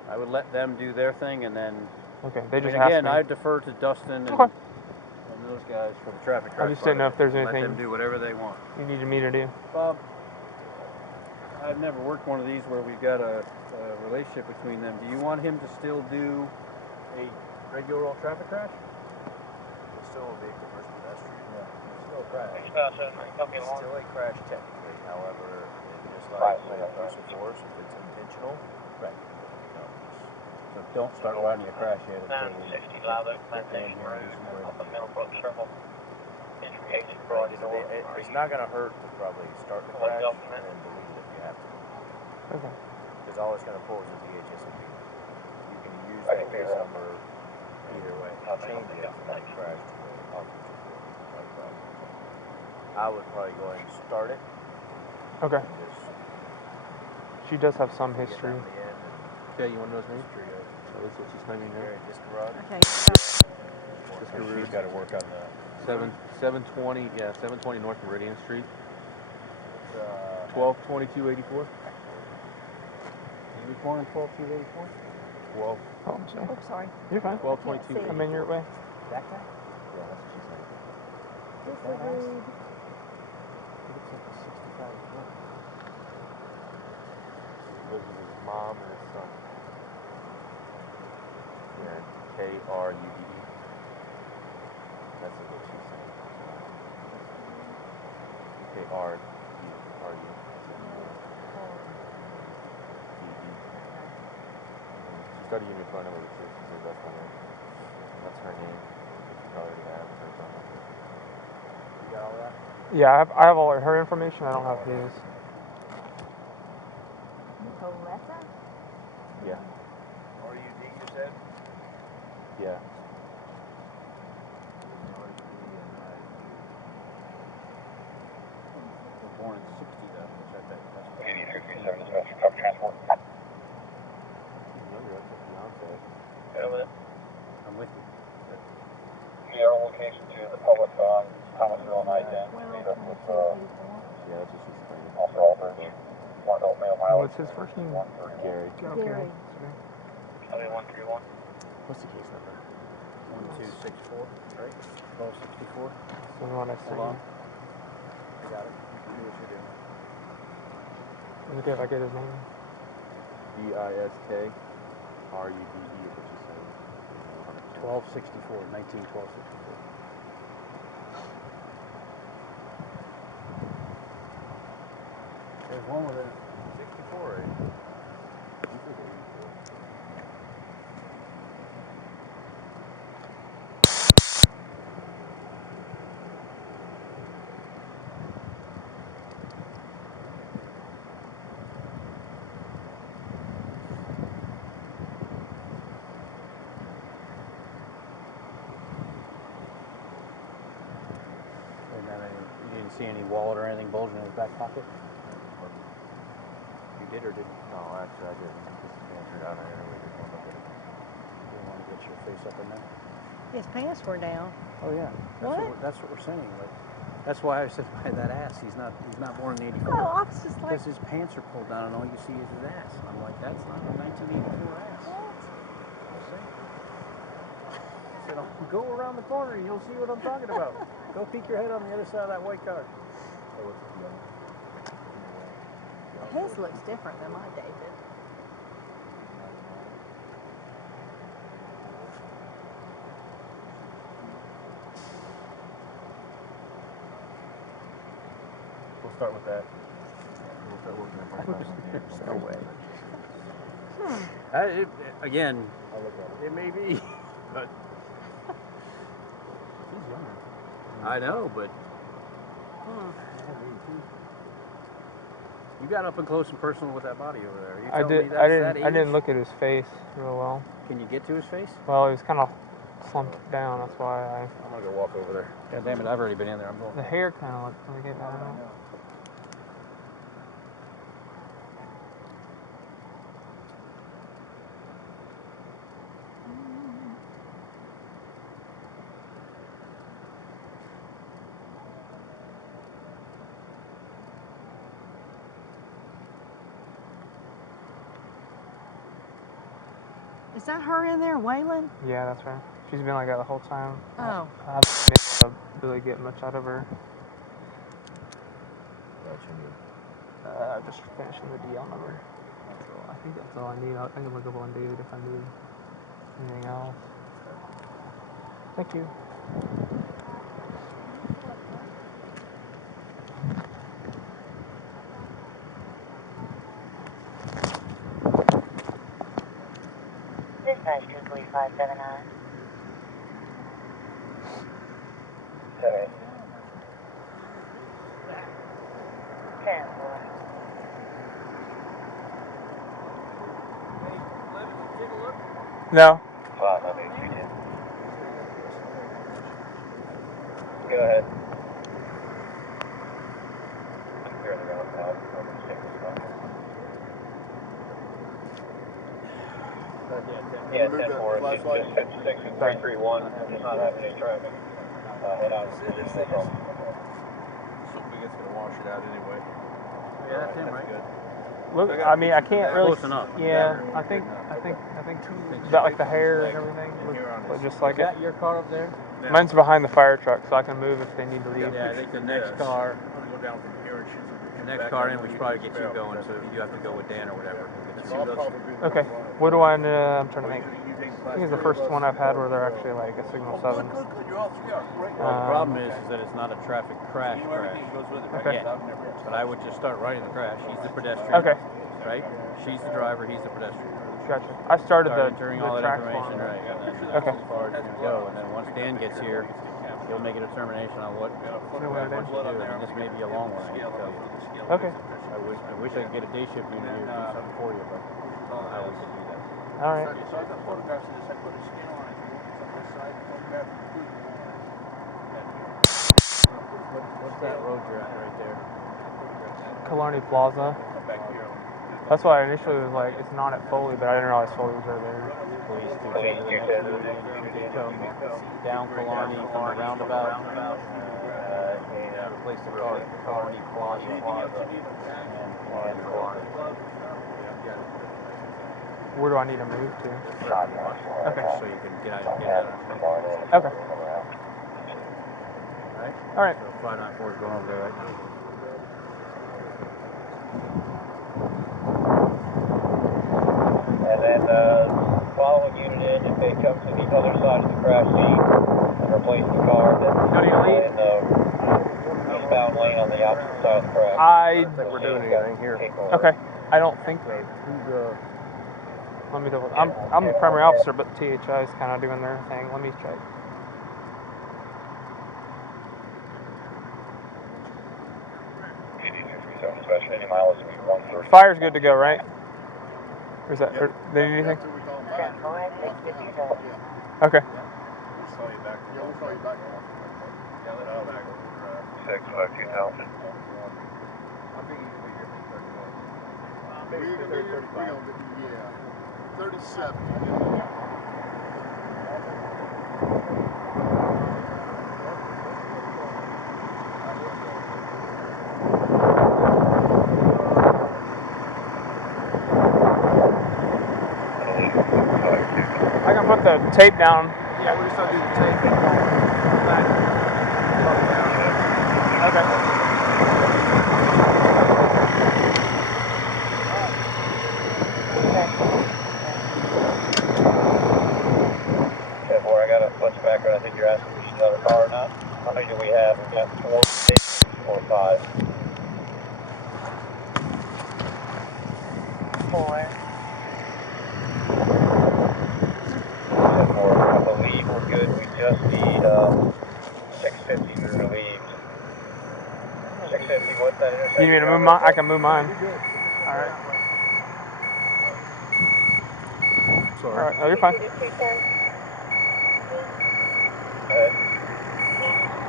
I would let them do their thing, and then. Okay. They just again, asked me. I defer to Dustin and. Okay. And those guys for the traffic crash. I just didn't know if there's anything. Let them do whatever they want. You needed me to do. Bob, I've never worked one of these where we've got a relationship between them. Do you want him to still do a regular old traffic crash? It's still a vehicle versus pedestrian. Yeah, it's still a crash. It's still a crash technically. However, just like with use of force, if it's intentional, right. So don't start riding a crash yet. 960 Live Oak Plantation Road, off of Middlebrook Circle. It's not going to hurt to probably start the crash and then delete it if you have to. Okay. Because all it's going to pull is a VHSOP. You can use that case number either way. I'll change it from that crash to the officer's report. No problem. I would probably go ahead and start it. Okay. She does have some history. Okay, you want to know his name? So that's what she's claiming here. Diskerud. Okay. Diskerud. She's got to work on the 720 North Meridian Street. 122284. You recording 12-2-84? 12. Oh, I'm sorry. Oh, sorry. You're fine. 1222. I'm in your way. That guy? Yeah, that's what she's saying. Diskerud. It's like a 65 foot. He lives with his mom and his son. Yeah, K-R-U-D-E. That's what she's saying. K-R-U-R-U. She started using your phone number too. She says that's my name. That's her name. She probably already has her phone number. You got all that? Yeah, I have all her information. I don't have his. Nikoleta? Yeah. R-U-D, you said? Yeah. Born in 60 though, which I think that's 8337 dispatch, truck transport. She's younger. That's her fiance. I'm with you. Your location to the public on Thomasville and I-10. Yeah, that's what she's claiming. Also altered. One adult male mileage. What's his first name? Gary. Gary. Kelly 131. What's the case number? 1264, right? 1264. So what I say. Hold on. I got it. You can do what you're doing. Is it okay if I get his name? D-I-S-K-R-U-D-E is what she's saying. 1264, 191264. There's one with it. 64, eh? see any wallet or anything bulging in his back pocket? You did or didn't? No, actually I didn't. His pants are down there and we just want to look at it. You want to get your face up in there? His pants were down. Oh yeah. That's what we're saying. Like, that's why I said by that ass. He's not born in '84. Oh, I was just like. Because his pants are pulled down and all you see is his ass. And I'm like, that's not a 1984 ass. I said, go around the corner and you'll see what I'm talking about. Go peek your head on the other side of that white car. His looks different than my David. We'll start with that. We'll start working on There's no way. Again, I'll look at it. it may be, but He's younger. I know, but you got up and close and personal with that body over there. You I telling me did. that's that I didn't age? look at his face real well. Can you get to his face? Well, he was kind of slumped down. That's why I'm gonna go walk over there. God damn it! I've already been in there. I'm going. the hair kind of looked like it. I don't know. Is that her in there, Waylon? Yeah, that's right. She's been like that the whole time. Oh. I haven't been able to really get much out of her. Just finishing the DL number. That's all. I think that's all I need. I can look up on David if I need anything else. Thank you. Dispatch 23579. Okay. 10-4. No. 598 Go ahead. Clear the roundabout. I'm going to take this one. Yeah, 10-4. It's just 56 and 331. Just not having any traffic. Head out. Something it's gonna wash it out anyway. Yeah, that's him, right? Good. Look, I mean, I can't really. Close enough. Yeah, I think about like the hair and everything. Looks just like Is it. that your car up there? Mine's behind the fire truck, so I can move if they need to leave. Yeah, I think the next car. I'm gonna go down from here and shoot The next car in, we should probably get you going, so you have to go with Dan or whatever. Okay. What do I? I'm trying to think. I think it's the first one I've had where they're actually like a signal 7. Good. You're all 3 hours. Great. Well, the problem is that it's not a traffic crash. Goes with it, right? Okay. Yeah. But I would just start writing the crash. He's the pedestrian. Okay. Right? She's the driver. He's the pedestrian. Gotcha. I started Start the entering all that track information, form. right? And then Okay. as far as you're gonna go, and then once Dan gets here, he'll make a determination on what he wants you to do. I mean, this may be a long one. I hate to tell you. Okay. I wish I could get a day shift unit here and do something for you, but I don't know how we could do that. All right. So I got photographs of this. I put a skin on it. On this side, photograph it. What's that road you're at right there? Killearn Plaza. Come back here. That's why I initially was like, it's not at Foley, but I didn't realize Foley was right there. Please do take the next unit. Come down Killearn from the roundabout. Replace the car at Killearn Plaza. And Where do I need to move to? Okay. so you can get out. Okay. Right? All right. So 594 is going over there right now. And then following unit in, if they come to the other side of the crash scene and replace the car, then in the eastbound lane on the opposite side of the crash. I don't think we're doing anything here. Okay. I don't think. Let me double. I'm the primary officer, but THI is kind of doing their thing. Let me check. Any miles would be 130. Fire's good to go, right? Or is that? Or, they need anything? Okay. We'll call you back. Yeah, we'll call you back. Yeah, let's go back. 652 Townsend. I think he's gonna be here for 31. Maybe 35. Yeah, 37. I can put the tape down. Yeah, we're just gonna do the tape. Okay. I got a bunch background. I think you're asking if we should another car or not. How many do we have? We've got 4, 6, or 5. 4. 4. I believe we're good. We just need 650 relieved. 650, what's that intersection? You need me to move mine? I can move mine. Alright. Sorry. Alright, oh, you're fine. If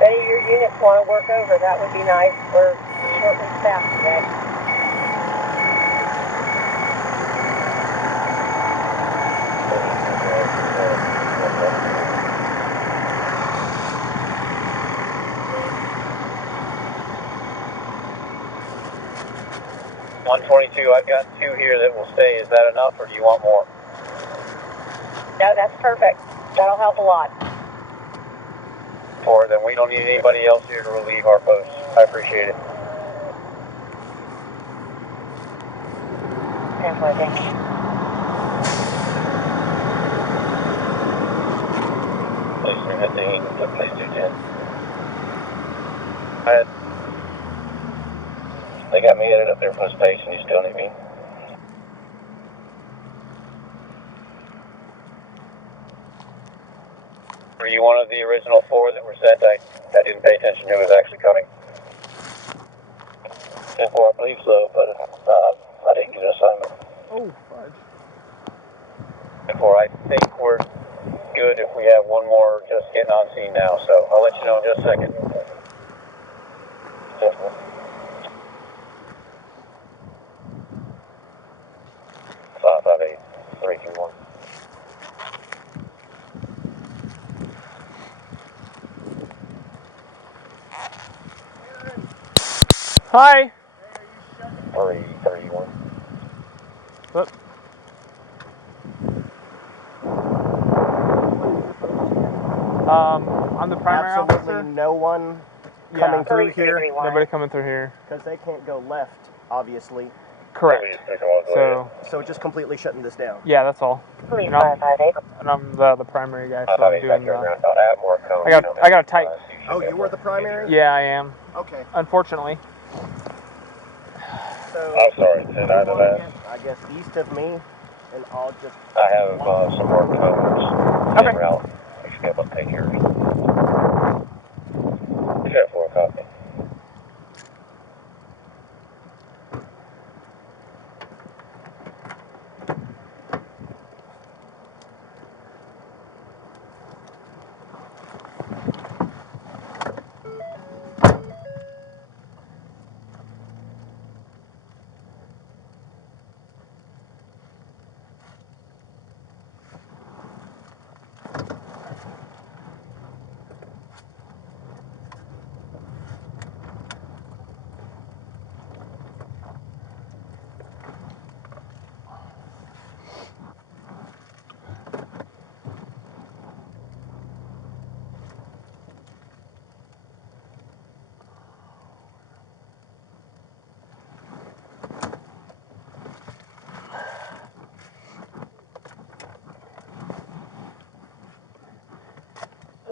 any of your units want to work over, that would be nice. We're shortly staffed today. I've got 2 here that will stay. Is that enough, or do you want more? No, that's perfect. That'll help a lot. 4, then we don't need anybody else here to relieve our posts. I appreciate it. 10-4, thank you. Police 315, police 210. They got me headed up there for the station. You still need me? Were you one of the original 4 that were sent? I didn't pay attention who was actually coming. 10-4, I believe so, but I didn't get an assignment. Oh, fudge. 10-4, I think we're good if we have one more just getting on scene now, so I'll let you know in just a second. 10-4. 558 321. Hi. 331. Whoop. I'm the primary Absolutely officer. No one coming through here. Nobody coming through here. Because they can't go left, obviously. Correct. So just completely shutting this down. yeah, that's all. Police And I'm the primary guy, so I'm doing the. I got a tight. Oh, you were the primary? Yeah, I am. Okay. Unfortunately. So, I'm sorry, did I do that? I guess east of me, and I'll just... I have some more codes en route. I should be able to take yours. 10-4, copy.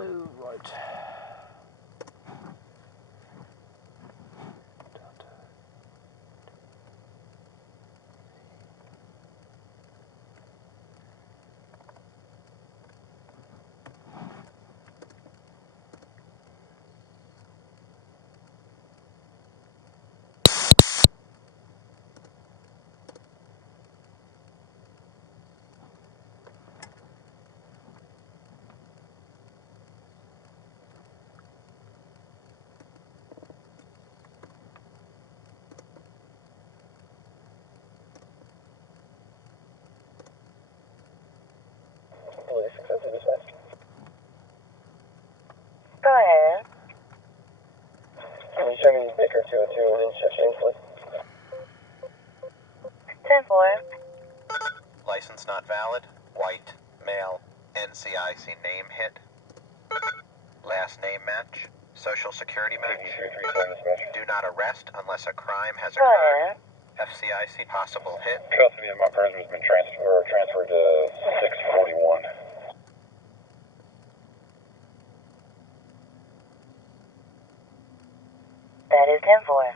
Oh, right. Baker 202 in Cheshire, please. 10-4. License not valid. White, male, NCIC name hit. Last name match. Social security match. Do not arrest unless a crime has occurred. FCIC possible hit. Custody of my prisoner has been transferred to 641. That is 10-4.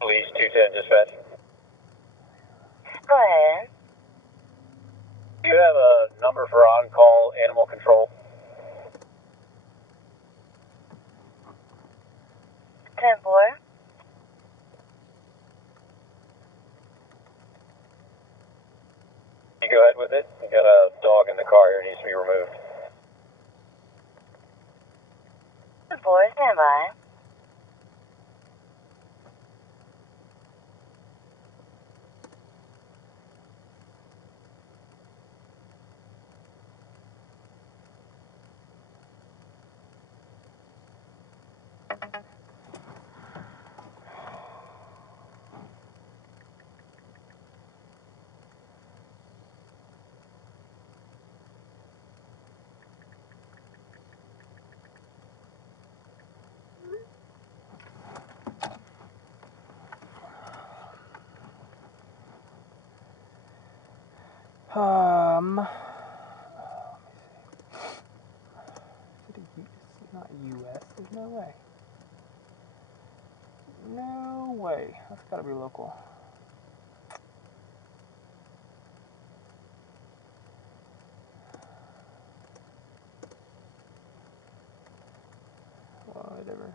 Police 210 dispatch. Go ahead. Do you have a number for on-call animal control? 10-4. You go ahead with it. You got a dog in the car here, needs to be removed. 10-4, stand by. It's not US. There's no way. No way. That's gotta be local. Whatever.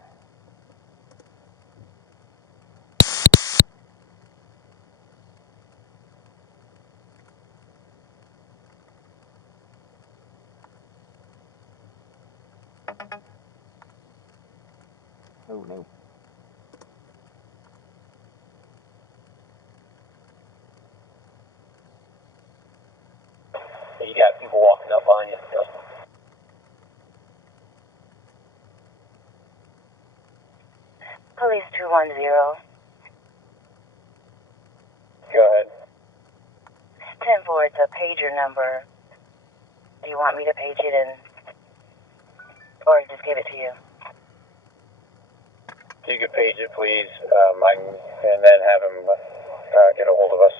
Oh no. You got people walking up on you. Police 210. Go ahead. 10-4, it's a pager number. Do you want me to page it in? Or just give it to you? You could page it, please. And then have him get a hold of us.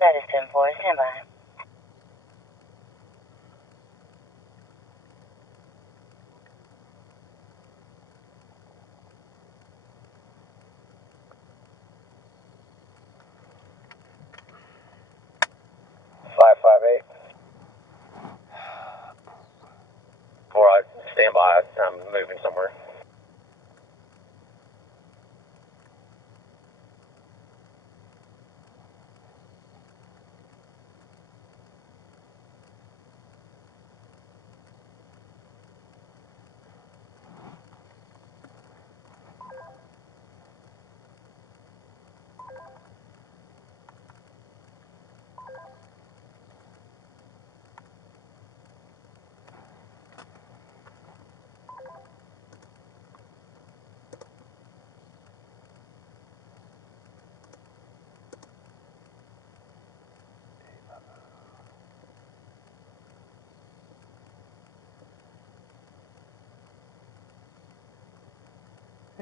That is 10-4, stand by. Before I stand by, I'm moving somewhere.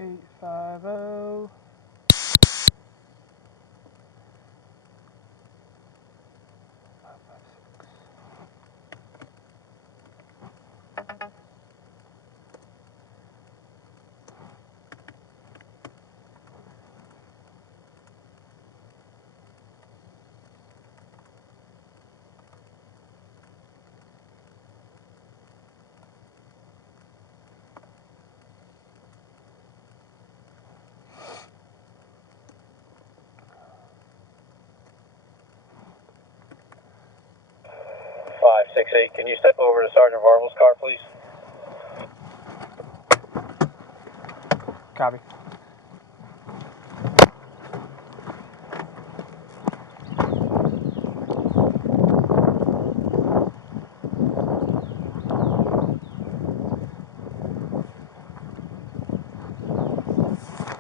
850. Can you step over to Sergeant Varvel's car, please? Copy.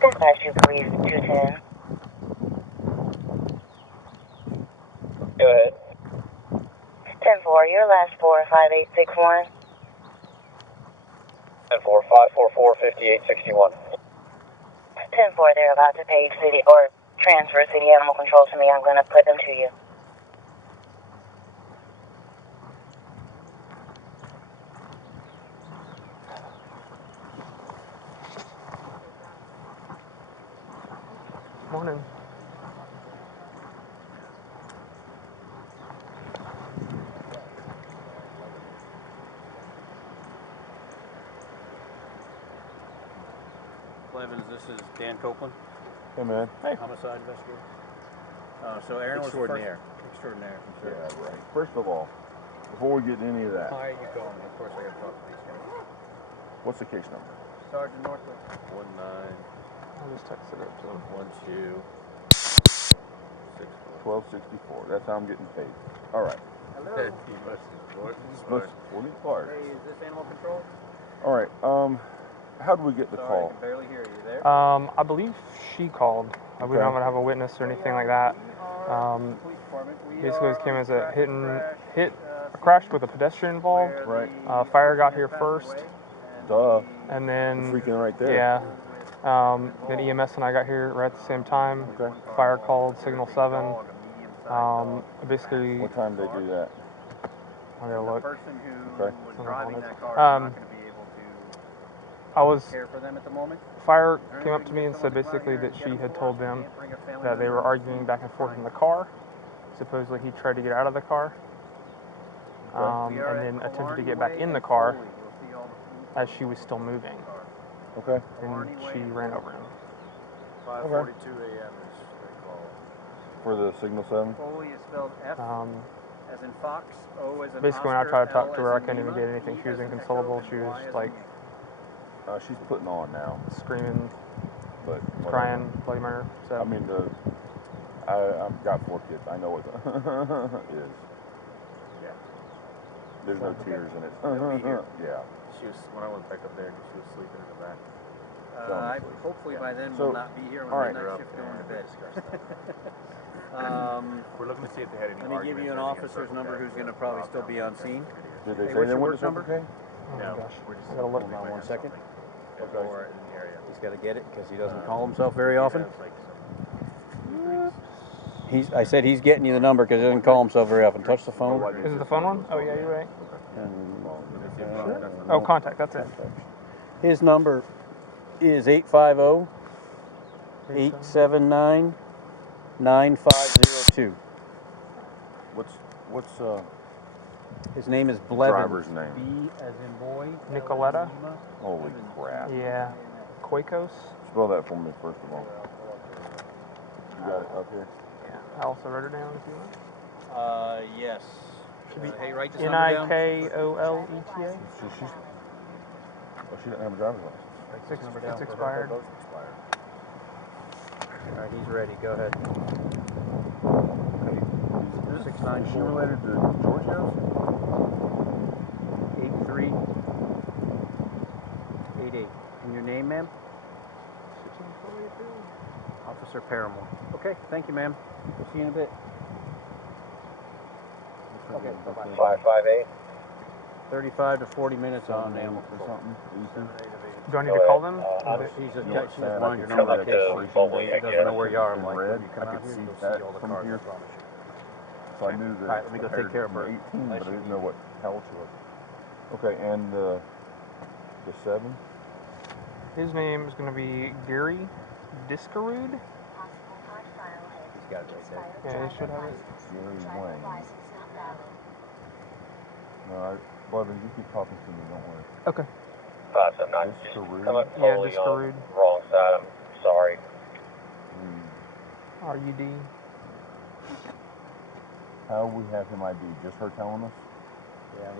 Dispatch to police 210. Go ahead. 10-4, your last 45861. 10-4-544-5861. 10-4, they're about to pay city or transfer city animal control to me. I'm going to put them to you. Morning. Evans, this is Dan Copeland. Hey, man. Hey. Homicide investigator. So Aaron was the Extraordinaire. first. Extraordinaire. I'm sure. Yeah, right. First of all, before we get into any of that, Hi, you calling? Of course, I got to talk to these guys. what's the case number? Sergeant Northwood. 19. I just texted it to him. 1264. That's how I'm getting paid. All right. Hello. Morning Clark. Hey, is this animal control? All right. How do we get the Sorry, call? I can barely hear you there. I believe she called. Okay. We don't have a witness or anything like that. Police department. Basically, it came as a a crash with a pedestrian involved. Right. Fire got here first. Duh. And then Freaking right there. Yeah. Then EMS and I got here right at the same time. Okay. Fire called Signal 7. Basically. What time did they do that? I gotta look. The person who Okay. was driving that car is not going to be able to care for them at the moment. Fire came up to me and said basically that she had told them that they were arguing back and forth in the car. Supposedly he tried to get out of the car. And then attempted to get back in the car as she was still moving. Okay. And she ran over him. 5:42 a.m. is the call. For the Signal 7? Foley is spelled F as in Fox, O as in Basically, when I Oscar, tried to talk L to her, I as in couldn't even Lima, get anything. E She was as in inconsolable. Echo, She and was Y as in like She's putting on now, screaming, but whatever. crying, bloody murder. So I mean, I've got 4 kids. I know what it is. Yeah. There's no tears in it. They'll be here. Yeah. She was, when I went back up there, she was sleeping in the back. Hopefully by then So, we'll not be here when all right. midnight shift going to bed. We're looking to see if they had any Let me give you an officer's number who's going to probably still be on scene. Did they Hey, say what's they your went work to number? okay? oh No, my gosh, we're just I gotta look. Hold on 1 second. Or in the area. He's got to get it because he doesn't call himself very often. I said he's getting you the number because he doesn't call himself very often. Touch the phone. Is it the phone one? Oh yeah, you're right. And, Oh, contact. That's it. his number is 850-879-9502. What's His name is Blevins. driver's name? B as in boy. Nikoleta. Holy crap. Yeah. Koikos. Spell that for me first of all. You got it up here? Yeah. I also wrote her down if you want. Yes. Should be Hey, write this number down. Nikoleta. She doesn't have a driver's license. It's expired. All right, he's ready. Go ahead. Is she related to Georgios? 8388. And your name, ma'am? Officer Paramore. Okay, thank you, ma'am. We'll see you in a bit. Okay, bye-bye. 558. 35 to 40 minutes on animal or control. something. Do I need to call them? She's You just, know what's she sad? just I wanted your could number in see case that she doesn't know where you are. I'm in like, red. when you come I out could here, see you'll that see all the from cars, here. I promise you. So I knew that. All right, let me go take care of her. 18, but I didn't know what hell she was. Okay, and the 7? His name is going to be Gary Diskerud. He's got it right there. Yeah, he should have it. Gary Wayne. No, Blevin, you keep talking to me, don't worry. Okay. 579. Diskerud? Come up Yeah, totally Diskerud. wrong side. I'm sorry. RUD. How we have him ID? Just her telling us?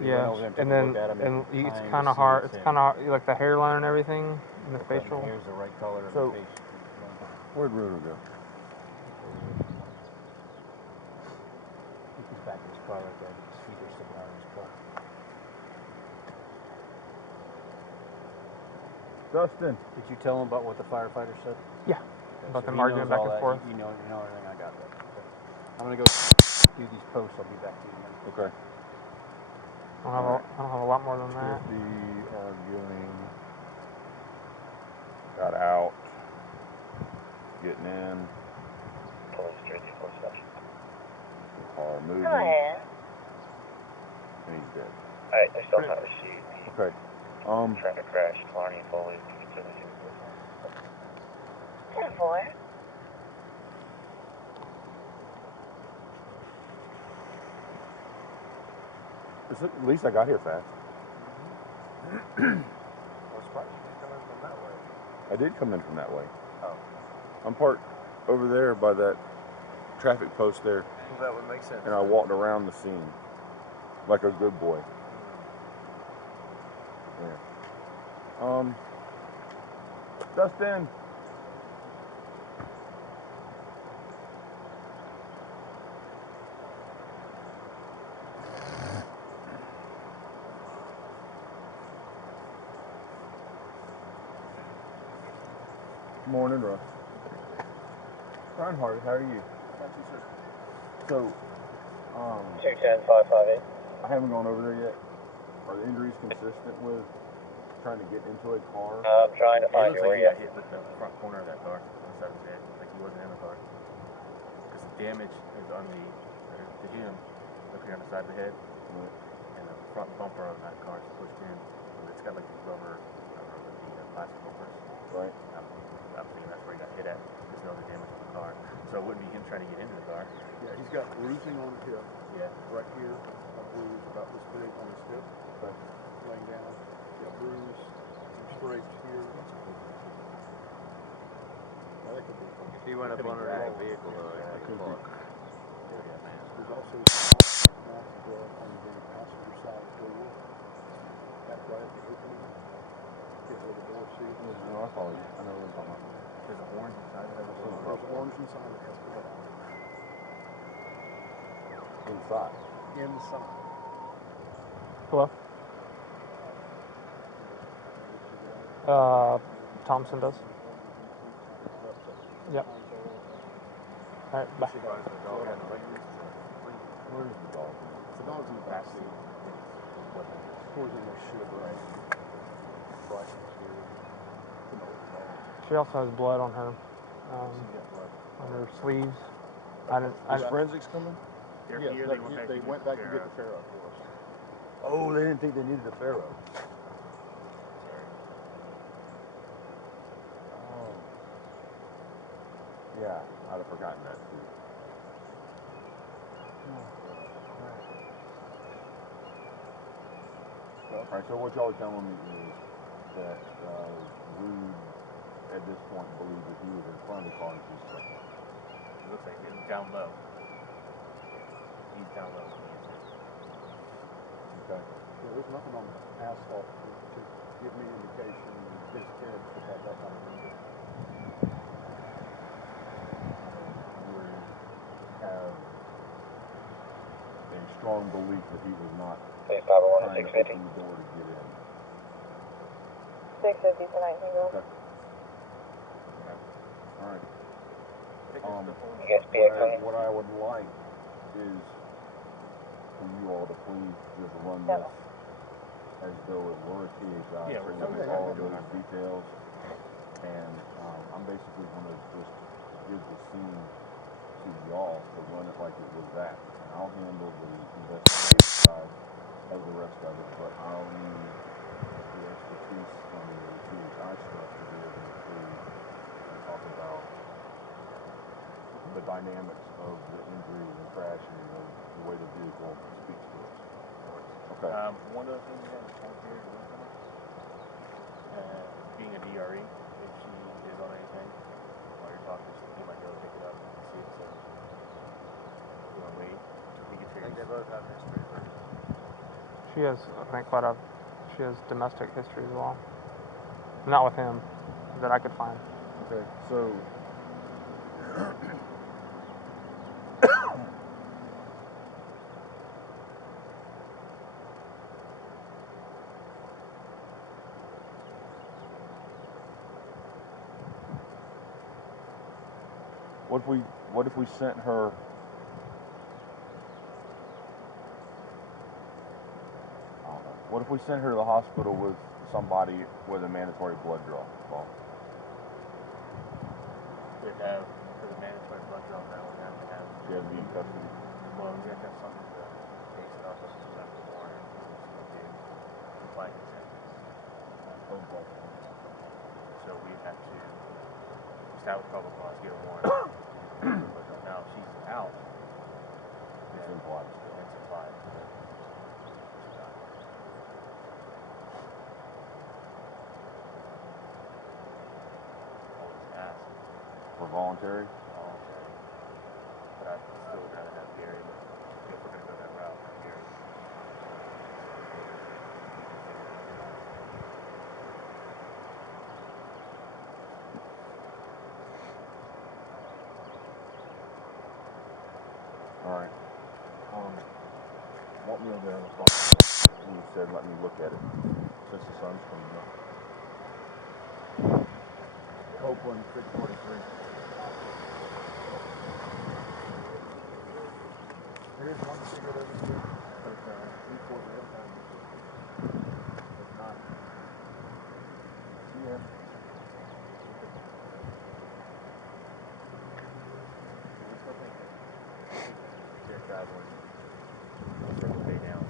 Yeah, and then it's kind of hard. It's kind of like the hairline and everything, and the facial. Here's the right color of So, the face. where'd Ruder go? He's back in his car right there. His feet are sticking out of his car. Dustin. Did you tell him about what the firefighter said? Yeah. Okay, About so them he arguing knows back all and that. forth. You know everything. I got that. Okay. I'm gonna go do these posts. I'll be back to you in a minute. Okay. I don't have a lot more than that. 50 arguing. Got out. Getting in. Police 334 session. Car moving. Go ahead. And he's dead. Alright, they still not received. Okay. Traffic crash, Killearn Foley. 10-4. At least I got here fast. I was surprised you didn't come in from that way. I did come in from that way. Oh. I'm parked over there by that traffic post there. Well, that would make sense. And I walked around the scene like a good boy. Yeah. Dustin. Morning, Russ. Reinhardt, how are you? So, 210-558. I haven't gone over there yet. Are the injuries consistent with trying to get into a car? I'm trying to find you. Where you He got hit with the front corner of that car on the side of his head, like he wasn't in the car. Because the damage is on to him, up here on the side of the head, and the front bumper on that car is pushed in. It's got like the rubber, the plastic bumpers. Right. I'm thinking that's where he got hit at. There's no other damage on the car. So it wouldn't be him trying to get into the car. Yeah, he's got bruising on his hip. Yeah. Right here, a bruise about this big on his hip. Okay. Laying down. Got bruise. Some scrapes here. Now that could be fun. If he went up under a vehicle, though, that could be. Yeah, man. There's also some blood on the passenger side door. That right at the opening. Get where the door seals. No, I follow you. I know what I'm talking about. There's an orange inside of it. There's orange inside that has blood on it. Inside. Inside. Hello? Thompson does. Yep. Alright, bye. Where's the dog? The dog's in the back seat. Pours in their shit, right? She also has blood on her, on her sleeves. Is forensics coming? Yes, they went back to get the Pharaoh for us. Oh, they didn't think they needed a Pharaoh. Oh. Yeah, I'd have forgotten that too. Alright, so what y'all are telling me is that Rude at this point believes that he was in front of the car and she's stuck. It looks like he's down low. He's down low when he hits it. Okay. Yeah, there's nothing on the asphalt to give me indication that his head could have that kind of injury. You have a strong belief that he was not Please, trying to 501 open the door to get in. 650 to 19 girl. Okay. Alright. What I would like is for you all to please just run this as though it were a THI, Yeah, bring we're up still all doing those our thing. details. And I'm basically going to just give the scene to y'all to run it like it was that. And I'll handle the investigation side of the rest of it, but I'll need the expertise from the THI stuff to be able to talk about the dynamics of the injury and crashing and the way the vehicle speaks to us. Okay. One other thing we had to talk here, being a DRE, if she is on anything, while you're talking, you might go pick it up and see it. So, you want to wait until he gets here? I think they both have history. She has, I think, she has domestic history as well. Not with him, that I could find. Okay, so what if we sent her? I don't know. What if we sent her to the hospital with somebody with a mandatory blood draw? Well, We'd have, for the mandatory blood draw now, we have to have. she has to be in custody. Well, we have to have something to base it off of, so we have to warrant to apply consent. So we have to establish probable cause, get a warrant. But now if she's out, It's implied. it's implied. Always ask. For voluntary? Voluntary. But I'd still rather have Gary, but if we're gonna go that route, have Gary. Alright. Want me over there on the phone? You said let me look at it since the sun's coming up. Copeland 643. Here's one cigarette over here. But Newport Red Time. It's not. Yeah.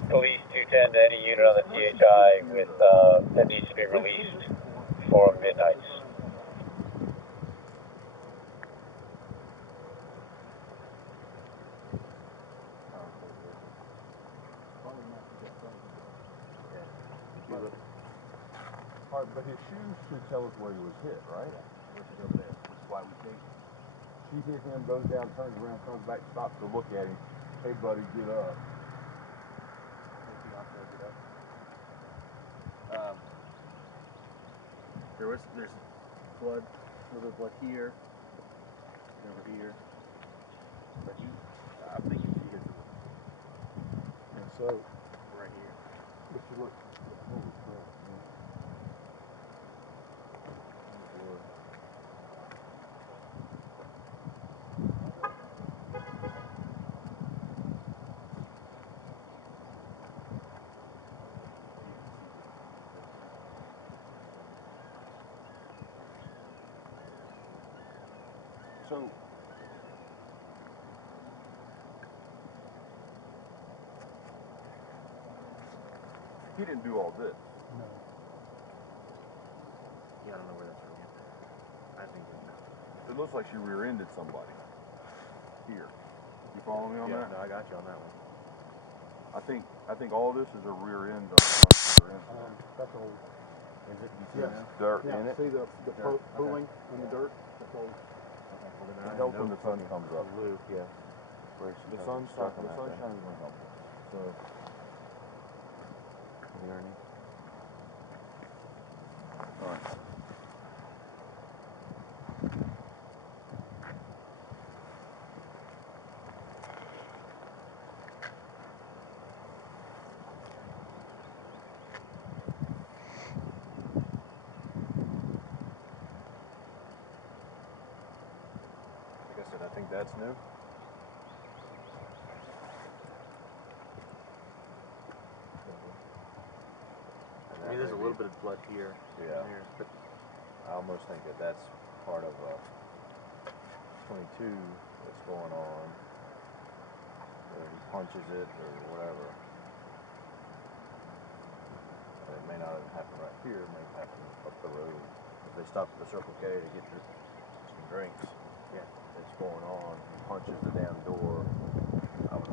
Police 210 to any unit on the THI with that needs to be released for midnight. Alright, but his shoes should tell us where he was hit, right? Which is over there, which is why we think. She hit him, goes down, turns around, comes back, stops to look at him. Hey buddy, get up. There's blood, a little bit of blood here, and over here. But I'm thinking she hit And so, right here. if you look, holy crap, man. So, he didn't do all this. No. Yeah, I don't know where that's from yet. I think It looks like she rear-ended somebody. Here. You follow me on that? No, I got you on that one. I think all this is a rear end of the rear end. That's old. Is it? You see Yes. it now? Dirt Yeah, in it. see the Dirt, pooling in the dirt? That's old. Okay, well then It helps when the sun comes up. Luke, yeah. The sun's going to help. So, alright. Like I said, I think that's new. little bit of blood here. Yeah. And there, but I almost think that that's part of 22 that's going on. Whether he punches it or whatever. And it may not happen right here. It may happen up the road. If they stop at the Circle K to get some drinks, yeah, it's going on. He punches the damn door. I would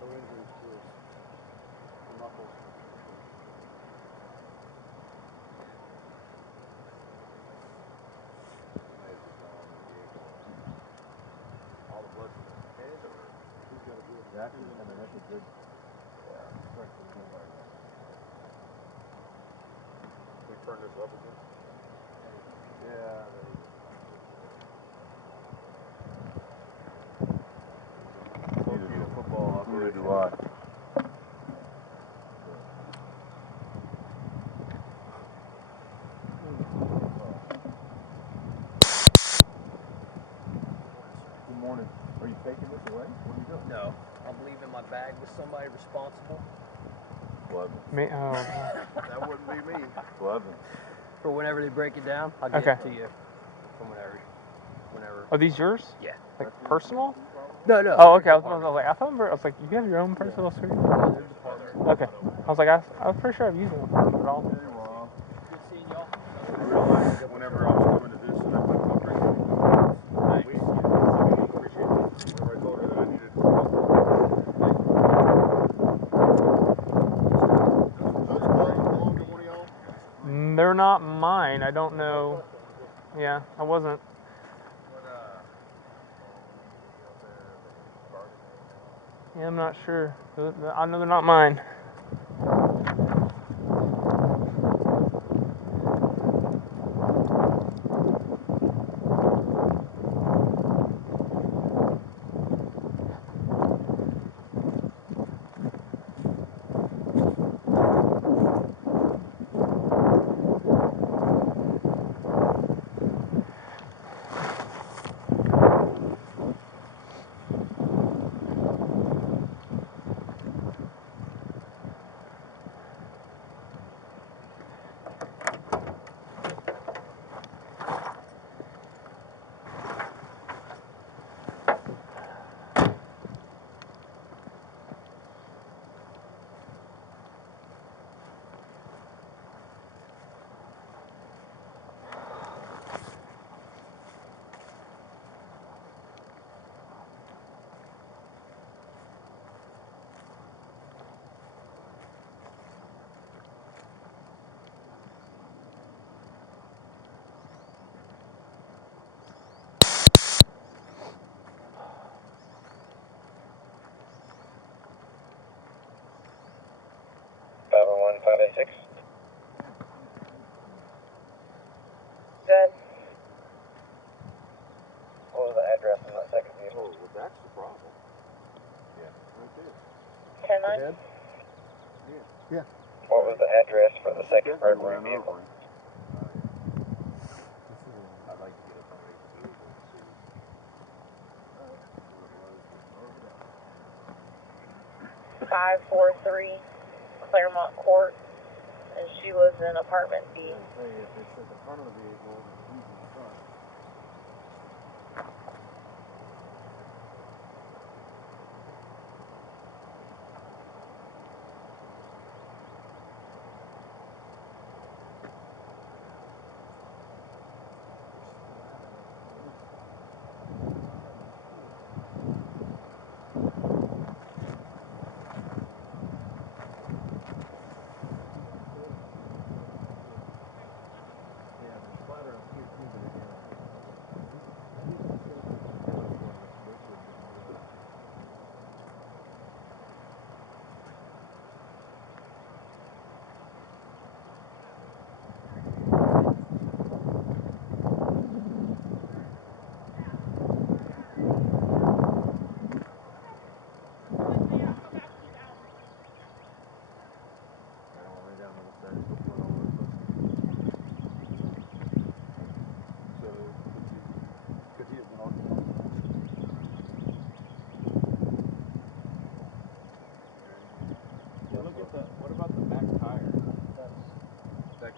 No injuries to his knuckles. all the blood from his head, or He's got a good. that's a good. Yeah. We turn this up again. Yeah. Football Neither do I. Good morning. Are you taking this away? What are you doing? No, I'm leaving my bag with somebody responsible. Me? Oh. That wouldn't be me. For whenever they break it down, I'll get Okay. it to you. From whenever. Are these yours? Yeah. Like personal? No, no. Oh, okay. I was like, you have your own personal screen? No, they're department. Okay. I was like, I was pretty sure I've used them at all. Good seeing y'all. I realized that whenever I was coming to this and I put my drink in, appreciate it. Whenever I told her that I needed They're not mine. I don't know. Yeah, I wasn't. Yeah, I'm not sure. I know they're not mine. Good. What was the address on that second vehicle? Oh, well, that's the problem. Yeah. Right there. 10-9? Yeah. What was the address for the second burglary vehicle? I'd like to get up on Facebook and see what it was. 543 Claremont Court, and she was in apartment B. If it's at the front of the vehicle, then he's in the front. Yeah, there's splatter up here.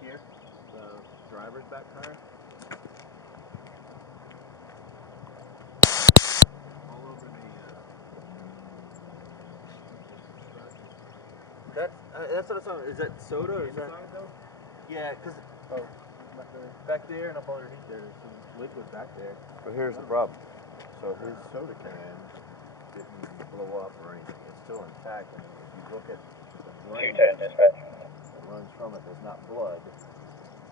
here, the driver's back tire. All over the. That's what I saw. Is that soda or is that? Though? Yeah, cause back there and up underneath there, there's some liquid back there. But here's the problem. So his soda can didn't blow up or anything. It's still intact. And if you look at the drain that runs from it, there's not blood.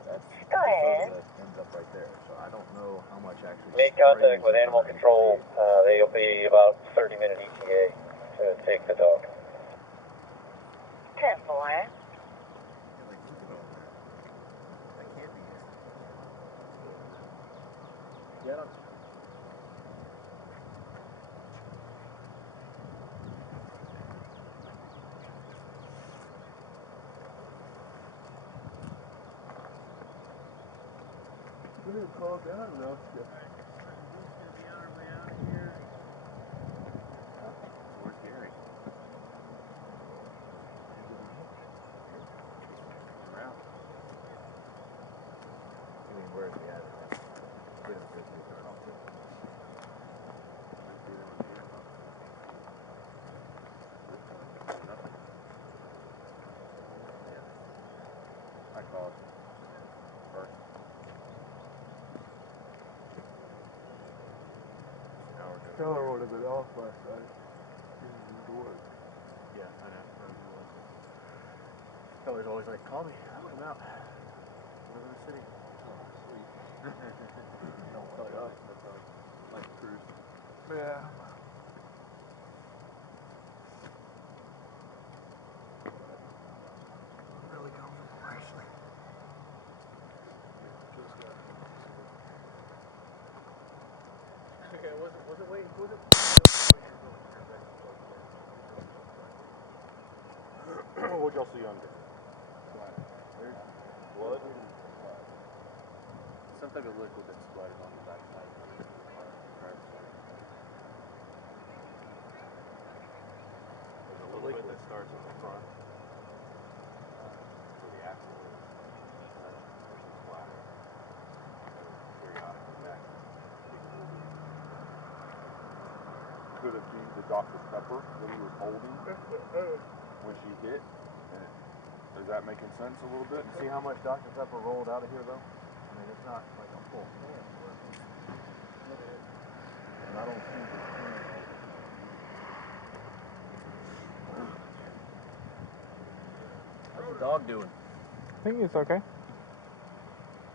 That's the soda that ends up right there. So I don't know how much actually. Make contact with animal control. They'll be about 30-minute ETA to take the dog. 10-4. Yeah, I don't. We're gonna calm down enough. Where's Gary? Around. I mean, where's he at? Get him to the car. I called first. Keller would have been off last night. He didn't do it. Yeah, I know. Keller's always like, call me. I'll come out. Live in the city. Oh, sweet. Don't tell you. That's like a cruise. Yeah. Really comfortable, actually. Okay, was it waiting? Was it? What'd y'all see under? There's Blood? some type of liquid that splattered on the backside of the driver's side. There's a little bit that starts on the front. Where the axle is. There's some splatter. Periodically back. Could it be the Dr. Pepper that he was holding when she hit? And is that making sense a little bit? You see how much Dr. Pepper rolled out of here, though? I mean, it's not like a full can. Look at it. And I don't think it's How's the dog doing? I think it's okay.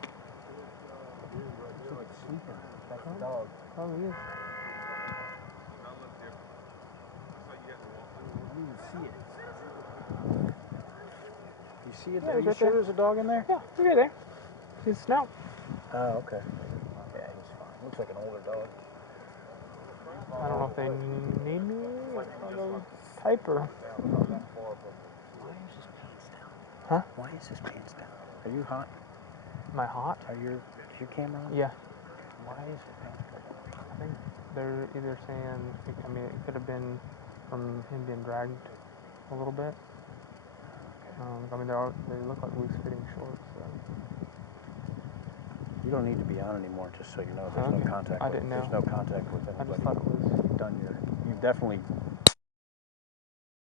It's like sleeping. That's the dog. Probably is. I didn't even see it. You see it? Yeah, Are he's you right sure there. there's a dog in there? Yeah, look right there. His snout. Oh, okay. Yeah, he's fine. Looks like an older dog. I don't know if they need me or type or. Why is his pants down? Huh? Why is his pants down? Are you hot? Am I hot? Is your camera on? Yeah. Why is his pants down? I think they're either saying, I mean, it could have been from him being dragged a little bit. I mean, they look like loose-fitting shorts. So. You don't need to be on anymore, just so you know. There's no contact. I didn't know. There's no contact with anybody. I just thought it was You've definitely